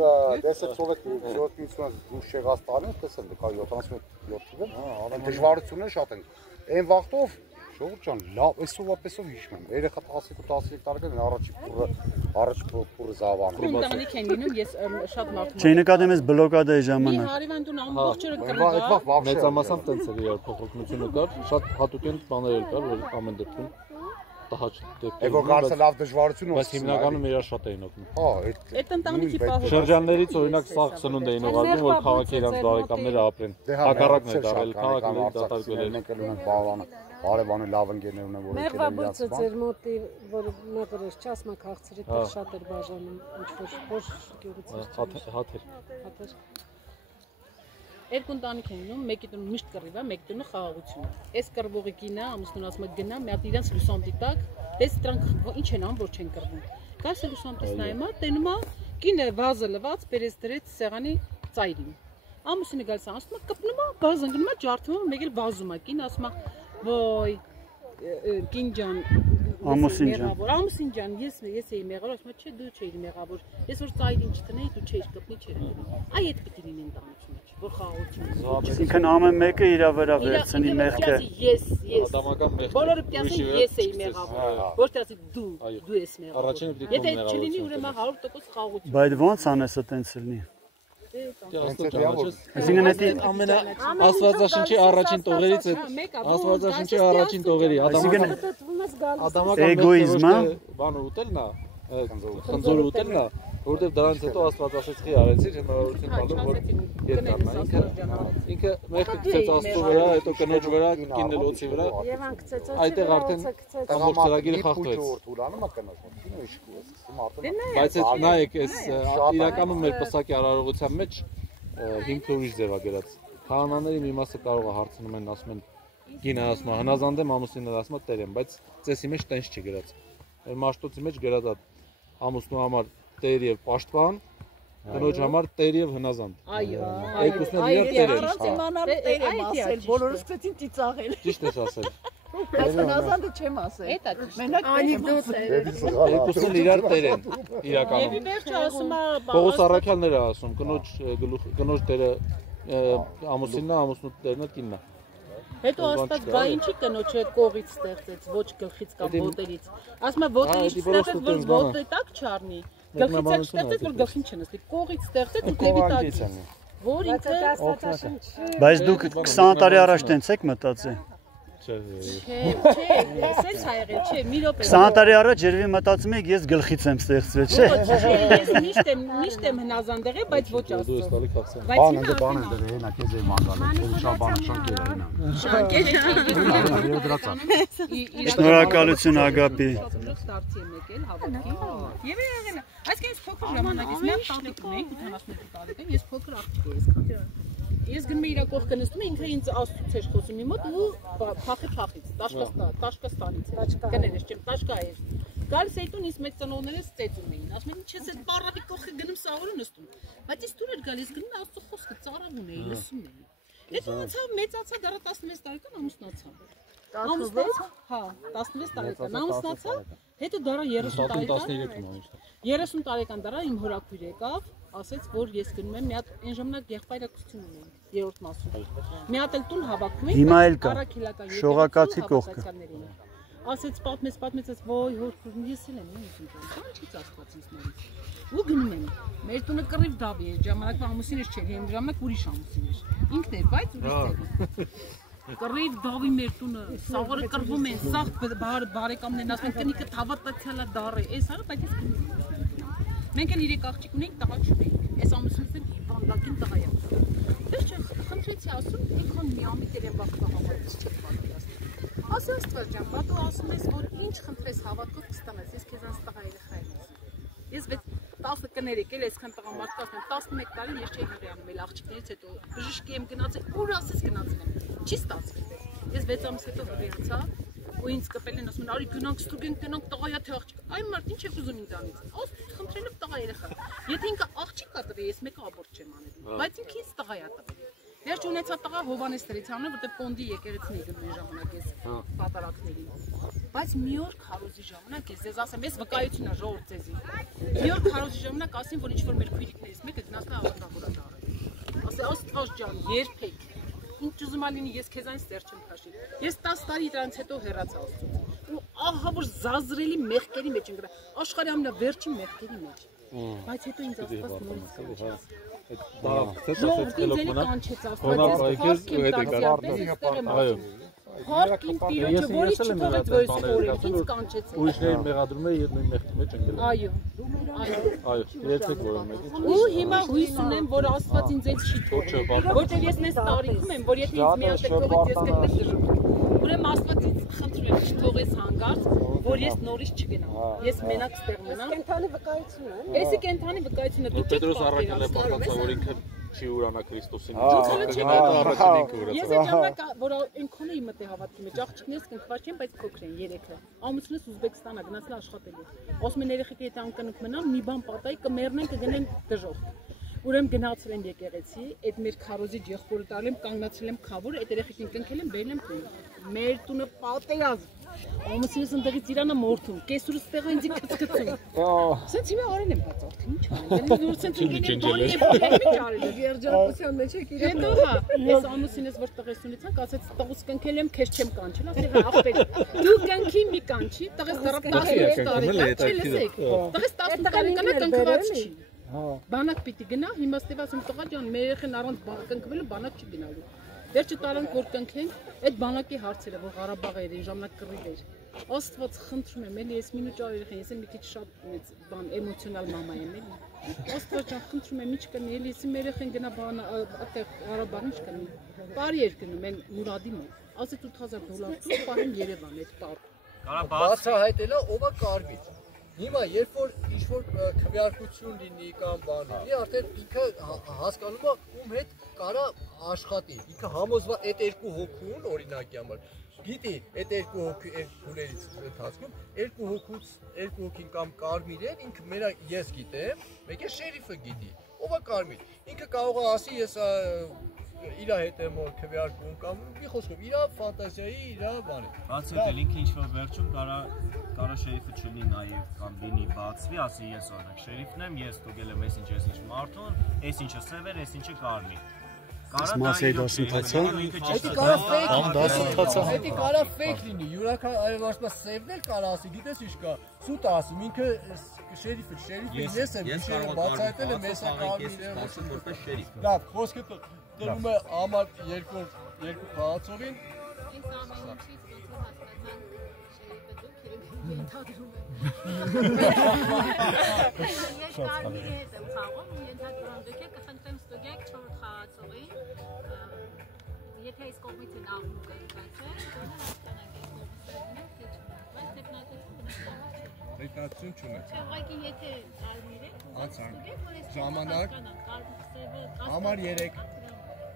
դեսը սովետ զորքությունից դուրս եղած տարին, տեսել կա 77 թվին, դժվարություններ շատ են։ Այն վաղտով Ժողովուրդ ջան, լավ, այսովապես հիշում եմ։ Երեխա 12-13 տարեկան առաջ փորը զավանում։ Ընտանիք են լինում, ես շատ մարդու։ Չի նկատեմ ես բլոկադայի ժամանակ։ Մի հարևան տուն ամբողջ օրը կռվա։ Մեծամասամբ տենց էր իրար փոփոխությունը կար, շատ հատուկեն բաներ կար, որ ամեն դեպքում տհաճ դեպքեր։ Եվ որ կարծը լավ դժվարություն բայց հիմնականում իրար շատ էին օգնում։ Հա, այդ ընտանիքի պահը։ Շրջաններից օրինակ սաղ սնունդ էին ուղարկում, որ քաղաքի իրանց բարեկամները ապրեն։ Հակառակն է դարել, քաղաքները դատարկվել են։ Մենք ունենք բավական հարևանը լավ ընկերներ ունեն, որ եկել են իրաց։ Մեր ձեր մոտի, որ մեղրես չասմա քաղցրի տեղ շատ էր բաժանում, ինչ որ գյուղից։ Հաթեր։ Երկու ընտանիք են լինում, մեկի տունը միշտ կռիվ է, մեկի տունը խաղաղություն է։ Այս կռվողի կինը ամուսնուն ասում է գնա, մի հատ իրանց լուսամուտի տակ, դες դրանք ինչ են անում, որ չեն կռվում։ Գալիս է լուսամուտից նայում է, տենում է, կինը վազը լված, բերեց դրեց սեղանի ծայրին։ Ամուսինը գալիս է, ասում է կպնում է, գազը ընկնում է, ջարդում է, մեկ էլ վազում է, կինը ասում է ոյ կին ջան ամուսին ջան ես էի մեղավոր ասում չէ դու չէիր մեղավոր ես որ ծայրին չտնեի դու չէիր կպնի չէր այ այդ պիտի լինի ընտանիքի մեջ որ խաղաղություն Այսինքն ամեն մեկը իր վրա վերցնի մեղքը ես բոլորը պիտի ասեն ես էի մեղավոր ոչ թե ասի դու ես մեղավոր եթե չլինի ուրեմն 100% խաղաղություն Բայց ոնց անես այտենց լինի Այսինքն դա ամենա Աստվածաշնչի առաջին տողերից է Աստվածաշնչի առաջին տողերի Ադամական էգոիզմը բանը ուտելն է խնձորը ուտելն է որտեղ դրանից հետո Աստվածաշնչի արեցի հնարավորություն տալու որ ետ դառնա ինքը մեղքը գցեց Աստծո վրա հետո կնոջ վրա կինն օծի վրա այդտեղ արդեն ամբողջ ծրագիրը խախտվեց բայց այդ նայեք այս իրականում մեր պսակի արարողության մեջ հիմքը ուրիշ ձև է գրած քահանաների մի մասը կարող է հարցնում են ասում են կինը ասում է հնազանդ եմ ամուսինը ասում է տեր եմ բայց ծեսի մեջ տենց չի գրած մաշտոցի մեջ գրած է ամուսնու համար տեր եւ պաշտպան կնոջ համար տեր եւ հնազանդ երկուսն էլ իրար տեր են բոլորը սկսեցին ծիծաղել ճիշտ ես ասել բայց հնազանդը չեմ ասել մենակ անիվդոտ է երկուսն էլ իրար տեր են իրականում Եվ ի վերջո ասում է Պողոս առաքյալներ է ասում կնոջ տերը ամուսինն է ամուսնու տերն է կինն է Հետո Աստված բա ինչի կնոջը կողից ստեղծեց, ոչ գլխից կամ ոտերից։ Ասում է ոտերից ստեղծեց, որ ոտը տակ չառնի։ Գլխից էլ ստեղծեց, որ գլխին չնստի։ Կողից ստեղծեց ու դեպի տակ։ Որ ինքը Բայց դուք 20 տարի առաջ տենց եք մտածել Չէ, էսես ա եղել, չէ, մի րոպե 20 տարի առաջ երևի մտածում եք ես գլխից եմ ստեղծվել, չէ։ Ես միշտ եմ հնազանդ եղել, բայց ոչ Աստծո։ Բանը դրել հենա քեզ եմ անգալել, շատ բանը շանկեր այնա։ Շանկեր։ Շնորհակալություն Ագապի։ Ստարցի եմ եկել հավաքի։ Եվ եղել է։ Այսինքն փոքր ժամանակից մի հատ տանտիկ ունենք 88 տարեկան, ես փոքր աղջիկ եմ այսքան։ Ես գնում եմ իր կողքը նստում, ինքը ինձ Աստծուց էր խոսում մի մոտ ու փախից, տաշկաստանից, կներես չեմ, տաշկա էր։ Գալիս էի տուն, ինձ մեծ ծնողներս ծեծում էին, ասում են ինչ ես այդ պարավի կողքը գնում սաղորը նստում։ Բայց ես տուն էր գալիս, գնում եմ Աստծո խոսքը ծարավ ունեի, լսում էի։ Հետո անցավ մեծացա, դեռ 16 տարեկան ամուսնացա։ Ամուսնացա, հա, 16 տարեկան ամուսնացա, հետո դեռ 30 տարեկան։ 30 տարեկան դեռ իմ հորաքույր եկավ, ասեց, որ ես գնում եմ մի հատ այն ժամանակ եղբայրակցություն ունեին, երրորդ մասում։ Մի հատ էլ տուն հավաքում Հիմա էլ կա, առաքելական շողակացի կողքը։ Ասեց, պատմեց, ոյ, հոր ես էլ եմ ուզում, բան չի ծածկված ինձնից։ Ու գնում եմ։ Մեր տունը կռիվ դավի էր, ժամանակվա ամուսինս չէր, այն ժամանակ ուրիշ ամուսին էր։ Ինքն էր, բայց ուրիշ էր։ Կռիվ դավի մեր տունը, սաղորը կռվում են, սաղ բարեկամներն ասում են կնիկը թավատացյալա դառ է, էս արա, բայց ես գնում եմ։ Մենք են 3 աղջիկ ունենք, տղա չունենք։ Այս ամուսինս են բանդակին տղա է։ Վերջը խնդրեցի ասում, ինքն մի ամիտ էր բախտա հավատից չեք պատկերացնում։ Ասա Աստված ջան, բա դու ասում ես, որ ինչ խնդրես հավատքով կստանաս, ես քեզանց տղա երեխա եմ ասում։ Ես 10 կներ եկել, այսքան տղամարդ ասում 11 տարի ես չէի հրանում, էլ աղջիկներից հետո բժշկի եմ գնացել, ուր ասես գնացել եմ։ Չի ստացվել։ Ես 6 ամիս հետո հրացա ու ինձ կպել են ասում, արի գնանք ստուգենք, գնանք տղայա թե աղջիկ։ Այ մարդ ինչ եք ուզում ինձանից։ Ասում խնդրելով տղա երեխա։ Եթե ինքը աղջիկ կա տվել, ես մեկը աբորտ չեմ անելու, բայց ինքը ինձ տղայա տվել։ Վերջ ունեցա տղա Հովանես Տրիցյանն, որտեղ Պոնդի եկեղեցին է գնում ժամանակ էս պատարակներին։ Բայց մի օր քարոզի ժամանակ ես ձեզ ասեմ, ես վկայություն եմ ժողովուրդ ձեզի։ Մի օր քարոզի ժամանակ ասին, որ ինչ-որ մեր քույրիկներից մեկը գնացել է ավարտավորած արել։ Ասե Աստված ջան, երբեք։ Ինչ ուզում ալինի ես քեզանից ստեր չեմ քաշի։ Ես 10 տարի դրանից հետո հեռացա Աստծուց։ Ու ահա որ զազրելի մեղքերի մեջ ընկրա։ Աշխարհի ամենավերջին մեղքերի մեջ։ Բայց հետո ինձ Աստված նորից կանչեց։ Ժողովրդին կանչեց Աստված։ Հարկին տիրոջը որից չթողեց որ սորել, ինձ կանչեց։ Ուրիշներին մեղադրում է եւ նույն մեղքի մեջ ընկել։ Այո։ Այո, երբեք որ մեկից։ Ու հիմա հույս ունեմ, որ Աստված ինձ էլ չի թողի։ Որտեւ ես մեզ տարիքում եմ, որ եթե ինձ մի հատ թողեց, ես կգնեմ դժոխք։ Ուրեմն Աստված ինձ խնդրում եմ, չթողես հանգարց, որ ես նորից չգնամ։ Ես մենակ ստեղ մնամ։ Կենթանի վկայություն է։ Էսի կենթանի վկայությունը դու Պետրոս առաքել է պատասխան, որ ինքը չի ուրանա Քրիստոսին։ Ես այդ ժամանակ որ ինքն իմ մտի հավատքի մեջ աղջիկներս կնքված չեն, բայց փոքր են երեքը։ Ամուսինս Ուզբեկստան է գնացել աշխատելու։ Ասում են երեխեք եթե անկնուկ մնան, մի բան պատահի կմեռնեն կգնեն դժոխք։ Ուրեմն գնացել են եկեղեցի, այդ մեր քարոզի եղբորը տալել եմ, կանգնացրել եմ քավոր, այդ երեխեքին կնքել եմ, բերել եմ տուն։ Մեր տունը պատերազմ։ Ամուսինս ընդեղից իրանը մորթում, կեսուրս տեղը ինձ քծքծում։ Սենց հիմա արել եմ բաց արդեն, ինչ արել։ Դու սենց ինքն բանի ինչ արել եք, երջանկության մեջ եք իրեն։ Հետո հա, ես ամուսինս որ տղես ունեցանք, ասեց տղուս կնքել եմ, քեզ չեմ կանչել, ասի հա աղբեր։ Դու կնքի մի կանչի, տղես դեռ 13 տարի է, չի լսեք։ Տղես 10 տարի կանա կնքված չի։ Բանակ պիտի գնա, հիմա ստեվ ասում տղա ջան, մեր երեխեն առանց կնքվելու բանակ չի գնալու։ Վերջը տարանք որ կնքենք, այդ բանակի հարցերը, որ Ղարաբաղը էր, ժամանակ կռիվ էր։ Աստված խնդրում եմ, էլի ես մինուճար երեխեն, ես մի քիչ շատ բան էմոցիոնալ մամա եմ, էլի։ Աստված ջան, խնդրում եմ, ինչ կնի, էլի ես իմ երեխեն գնա բան, այդտեղ Ղարաբաղ ինչ կնի։ Բարի էր գնում, են Մուրադի մոտ։ Ասեց $8,000 դու պահեմ Երևան այդ տար։ Բացահայտելա ով է Կարմիր։ Հիմա երբ որ ինչ-որ քվեարկություն լինի կամ բան լինի, արդեն ինքը հասկանում է ում հետ կարա աշխատի։ Ինքը համոզված այդ երկու հոգուն օրինակի համար գիտի այդ երկու հոգուներից ընթացքում երկու հոգին կամ Կարմիր են, ինքը մենա ես գիտեմ, մեկ է շերիֆը գիտի։ Ով է Կարմիր։ Ինքը կարող է ասի ես իր հետ եմ քվեարկում կամ մի խոսքով իր ֆանտազիայի իր բանը։ Բացի այդ ինքը ինչ որ վերջում կարա շերիֆը չլինի նաև կամ լինի բացվի, ասի ես օրինակ շերիֆն եմ, ես ստուգել եմ այս ինչ մարդուն, այս ինչը սև էր, այս ինչը կարմիր։ Մասեի դասընթացը։ Էդի կարա ֆեյք լինի, յուրաքանչյուր սևն էլ կարա ասի, գիտես ինչ կա, սուտ ասում, ինքը շերիֆը ես եմ, վիշերը բացահայտել եմ, ես եմ որպես շերիֆ։ Լավ, խոսքը տրվում է համար երկու խաղացողին։ Ինձ ամեն ինչից ոնց հասկացանք Ես Կարմիրի հետ եմ խաղում, ենթադրում դուք եք կխնդրեմ ստուգեք 4 խաղացողին, եթե այս կողմից են աղմուկ են բացել, հասկանանք այս կողմից են, Տեկնություն չունեք։ Ուղղակի եթե Կարմիր եք, ստուգեք, որ այս ժամանակ համար 3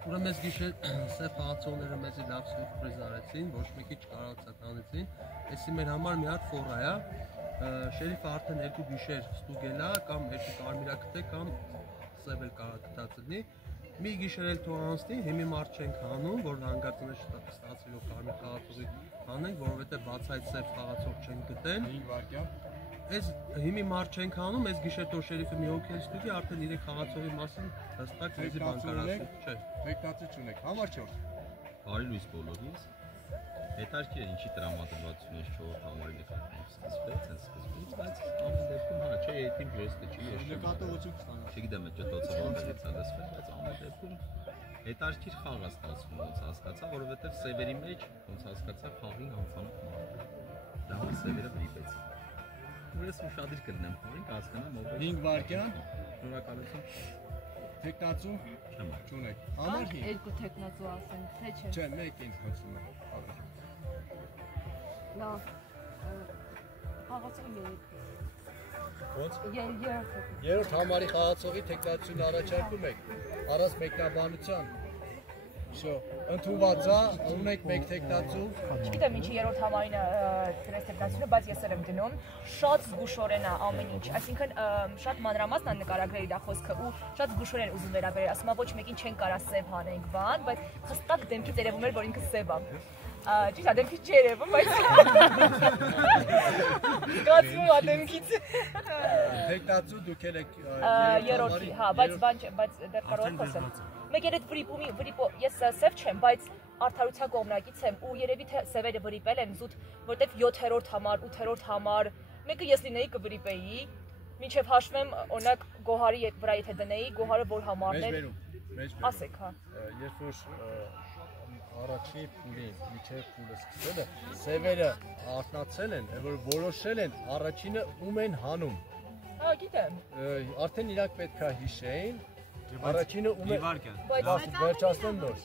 Ուրեմն այս գիշեր սև խաղացողները մեզի լավ սուրպրիզ արեցին, ոչ մի քիչ կարողացականեցին։ Էսի մեր համար մի հատ ֆորա է։ Շերիֆը արդեն 2 գիշեր ստուգել է կամ 2 կարմիրակտե կամ սև էլ կարող գտած լինի։ Մի գիշեր էլ թող անցնի, հիմի մարդ չենք հանում, որ հանգարցներ ստացվելով կարմիր խաղացողի հանենք, որովհետև բացայց սև խաղացող չենք գտել։ 5 վայրկյան։ Այս հիմի մարդ չենք հանում, այս գիշեր թող շերիֆը մի հոգի ստուգի, արդեն 3 խաղացողի մասին հստակ մեզի բան կարասի։ Չէ։ Տեկնացի չունեք։ Համար 4։ Բարի լույս բոլորիս։ Հետարքի է ինչի տրամադրվածություն ես 4 համարի նկատմամբ սկսվեց, հենց սկսվեց, բայց ամեն դեպքում հա, չէ, այդին ժեստը չի ես։ Նկատողություն կստանա։ Չգիտեմ այդ ճտոցը որտեղից է լսվել, բայց ամեն դեպքում հետարքիր խաղ է ստացվում, ոնց հասկացա, որովհետև սևերի մեջ ոնց հասկացա խաղին անցանք մահ։ Դա սևերը վիպեցին։ Ու ես ուշադիր կլինեմ խաղին, կհասկանամ ով է։ 5 վայրկյան։ Շնորհակալություն։ Տեկնացու չունեք։ Համար 5։ 2 տեկնացու ասենք, թե չէ։ Չէ, մեկին խոցում եմ։ Լավ։ Խաղացող 3։ Ոնց։ Երրորդ համարի խաղացողի տեկնացուն առաջարկում եք։ Առանց մեկնաբանության։ Ընդունված է, ունենք մեկ տեխնացու։ Չգիտեմ ինչի երրորդ համարին դրես տեխնացիությունը, բայց ես եմ դնում, շատ զգուշորեն է ամեն ինչ, այսինքն շատ մանրամասն է նկարագրել իր խոսքը ու շատ զգուշորեն ուզում վերաբերել, ասում է ոչ մեկին չեն կարա սև հանենք բան, բայց հստակ դեմքից երևում էր, որ ինքը սև է։ Ճիշտ է, դեմքից չի երևում, բայց զգացվում է դեմքից։ Տեխնացու դուք եք երրորդի, հա, բայց դեռ կարող եմ խոսել։ Մեկ էլ այդ վրիպո, ես սև չեմ, բայց արդարության կողմնակից եմ ու երևի թե սևերը վրիպել են զուտ, որտեվ 7-րդ համար, 8-րդ համար, մեկը ես լինեի կվրիպեի, մինչև հաշվեմ, օրինակ Գոհարի վրա եթե դնեի, Գոհարը որ համարներ, ասեք, հա։ Երբ որ առաջի փուլին, միջև փուլը սկսել է, սևերը արթնացել են, որ որոշել են առաջինը ում են հանում։ Հա, գիտեմ։ Արդեն իրանք պետք է հիշեին, առաջինը ում է վերջացնեմ նոր։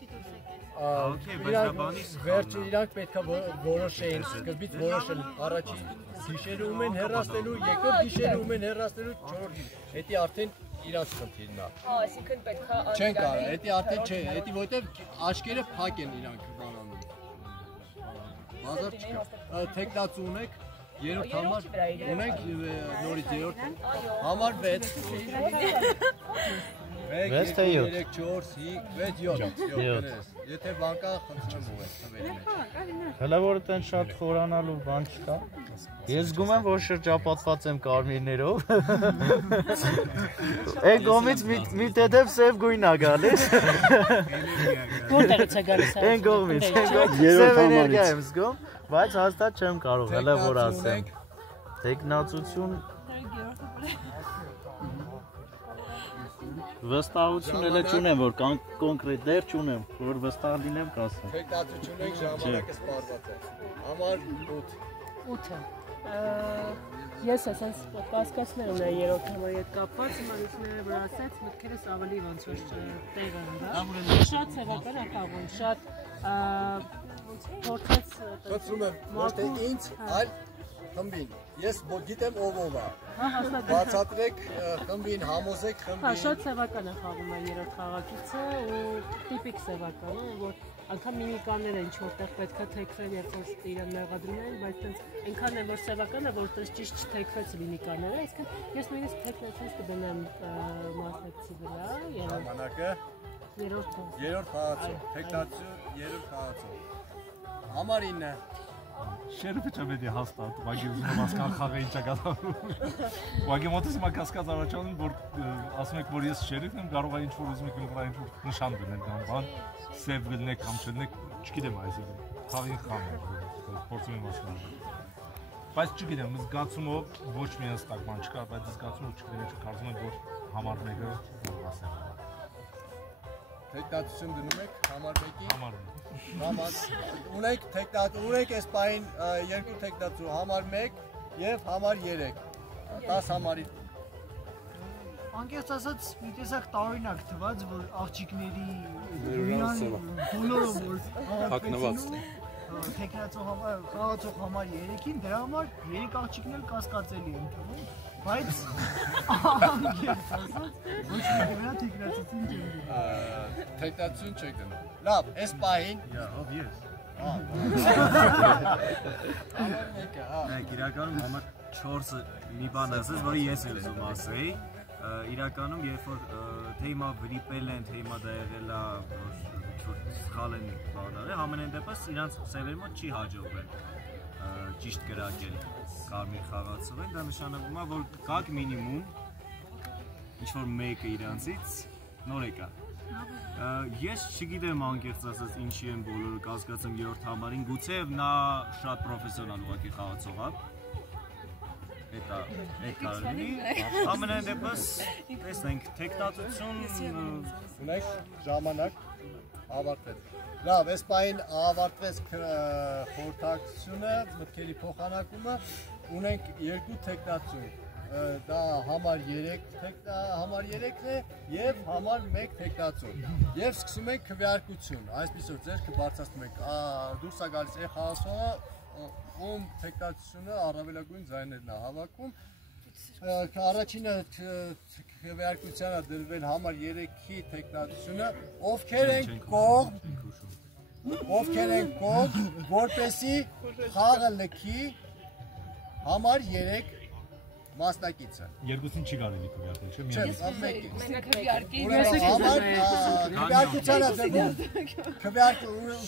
Իրանք պետք է որոշեին, սկզբից որոշել առաջին գիշերը ում են հեռացնելու, երկրորդ գիշերը ում են հեռացնելու, չորրորդ հետի արդեն իրանց խնդիրն է։ Հա, այսինքն պետք է չեն կարող, հետի արդեն չէ, հետի որտեվ աչքերը փակ են իրանք բանանում։ Բազար չկա։ Տեխնացու ունեք, երրորդ համար ունենք նորից երրորդ համար 6 3 4 5 6 7 Եթե բանկա խնդրում եք թվերի մեջ։ Հələ որ այդեն շատ խորանալու բան չկա։ Ես զգում եմ, որ շրջապատված եմ կարմիրներով։ Այն կողմից մի տեթև սև գույն է գալիս։ Որտեղից է գալիս այն։ Այն կողմից, սև էներգիա եմ զգում, բայց հաստատ չեմ կարող, հələ որ ասեմ։ Տեխնացություն վստահություն էլ չունեմ, որ կոնկրետ դեր չունեմ, որ վստահ լինեմ կասեմ։ Տեխնացություն եք ժամանակը սպառված է։ Համար 8-ը։ Ես ասած կասկածներ ունեի երրորդ համարի հետ կապված, մանուսները վրա ասած մտքերս ավելի ոնց որ տեղ են, դա։ Շատ սեվական է խաղում, շատ փորձեց խնդրում եմ, ոչ թե ինձ, այլ խմբին։ Ես գիտեմ ով է։ Բացատրեք խմբին, համոզեք խմբին։ Հա, շատ սեվական է խաղում այն երրորդ խաղակիցը ու տիպիկ սեվական է, որ անգամ միմիկաներ են ինչ-որտեղ պետք է թեքվեն, երբ որ իրեն մեղադրում են, բայց տենց այնքան է որ սեվական է, որ տենց ճիշտ չթեքվեց միմիկաները, այսինքն ես նույնիսկ թեքնացուց կդնեմ մասնակցի վրա։ Ժամանակը երրորդ խաղացու, թեքնացու երրորդ խաղացու։ Համար 9 Շերիֆը չպետք է հաստատ, ուղղակի ուզում եմ հասկանալ խաղը ինչ է կատարվում։ Ուղղակի մոտս հիմա կասկած առաջանում, որ ասում եք, որ ես շերիֆն եմ, կարող է ինչ-որ ուզում եք իմ վրա ինչ-որ նշան դնել կամ բան, սև գտնեք կամ չլնեք, չգիտեմ այսինքն, խաղի խաղ է, փորձում եմ հասկանալ։ Բայց չգիտեմ, զգացումով ոչ մի հստակ բան չկա, բայց զգացումով չգիտեմ, կարծում եմ, որ համար 1-ը ասեմ։ Տեխնացություն դնում եք համար 1-ի։ Համար 1։ Ունենք տեխնացու, ունենք այս պահին երկու տեխնացու, համար 1 եւ համար 3։ 10 համարի։ Անկեղծ ասած, մի տեսակ տարօրինակ թվաց, որ աղջիկների բոլորը որ հակնված են։ Տեխնացու համար, խաղացող համար 3-ին, դրա համար 3 աղջիկն էլ կասկածելի են թվում, բայց անկեղծ ասած, ոչ մի դրա տեխնացություն չեն դնում։ Տեխնացություն չեք դնում։ Լավ, այս պահին։ Ով ես։ Նայեք, իրականում համար 4-ը մի բան ասես, որի ես էլ ուզում ասեի, իրականում երբ որ թե հիմա վրիպել են, թե հիմա դա եղել է, որ սխալ են բանալել, ամենայն դեպս իրանց սևերի մոտ չի հաջողվել ճիշտ կրակել կարմիր խաղացողին, դա նշանակում է, որ կաք մինիմում ինչ-որ մեկը իրանցից նոր եկա։ Ես չգիտեմ անկեղծ ասած ինչի են բոլորը կասկածում երրորդ համարին, գուցեև նա շատ պրոֆեսիոնալ ուղղակի խաղացող է։ Այդ կարելի, ամենայն դեպս տեսնենք տեխնացություն ունենք ժամանակ ավարտվեց։ Լավ, այս պահին ավարտվեց խորհրդակցությունը, մտքերի փոխանակումը, ունենք երկու տեխնացու, դա համար 3-ն է և համար 1 տեխնացու։ Եվ սկսում ենք քվեարկություն, այսպիսով ձեռքը բարձրացնում ենք, դուրս է գալիս է խաղացողը, ում տեխնացությունը առավելագույն ձայներն է հավաքում, առաջինը քվեարկությանը դրվել համար 3-ի տեխնատությունը, ովքեր են կողմ, որպեսի խաղը լքի համար 3 մասնակիցը։ Երկուսին չի կարելի քվեարկել, չէ՞, միայն։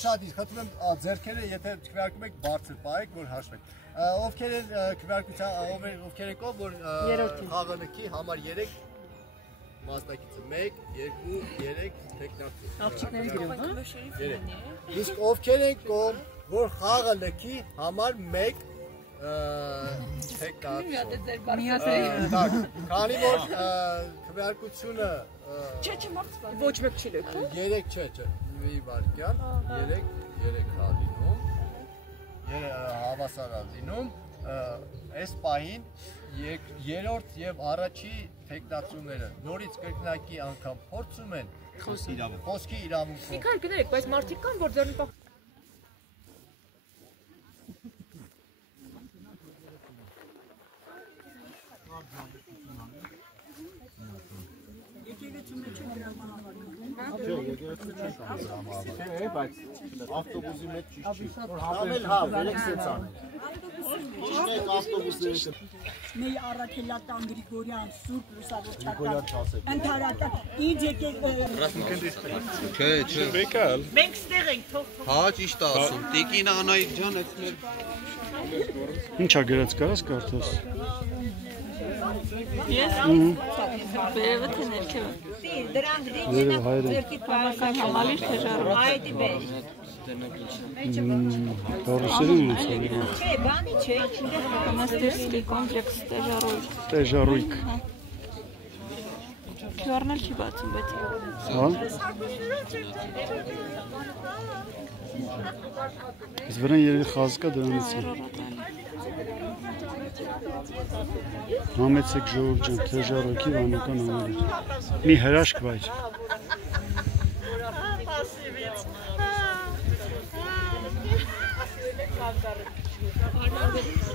Շատ խնդրում եմ ձեռքերը, եթե քվեարկում եք բարձր պահեք, որ հաշվեք։ Ովքեր են ովքեր եք ով որ խաղը լքի համար 3 մասնակիցը 1, 2, 3 տեխնատի։ Աղջիկների գրում, հա։ Իսկ ովքեր են կողմ, որ խաղը լքի համար 1 Քանի որ քվեարկությունը ոչ մեկ չի լքում 3 չէ, մի վարկյան 3 հա լինում հավասար լինում այս պահին երրորդ եւ առաջի տեխնատությունները նորից կրկնակի անգամ փորձում են խոսքի իրավունքով Միքայել գներեք, բայց մարդիկ կան, որ ձեռն Ավտոբուսի մեջ ճիշտ չի։ Համել հա, վերեքսեց անել։ Ճիշտ եք ավտոբուսները։ Մեր առաքելատան Գրիգորյան Սուրբ Լուսավորչական ընդհանրական ինչ եկեք Չէ։ Մենք ստեղ ենք թող Հա, ճիշտ է ասում։ Տիկին Անահիտ ջան, այդ մեր Ինչա գրած կարաս կարդաս։ Ես վերևը թե ներքևը։ Դրան գրինենակ ձերքի բավական համալիր թեժարով։ Այդի բեր։ Կարուսելին ոնց է։ Չէ, բանի չէ, Монастырский комплекс Տեժարույք։ Տեժարույք։ QR-ն չի բացում, բայց Հա։ Իսկ վրան երևի խազկա դրանից է։ Համեցեք ժողովուրդ ջան, Թեժարույքի վանական համալիր։ Մի հրաշք վայր։ Spasibo.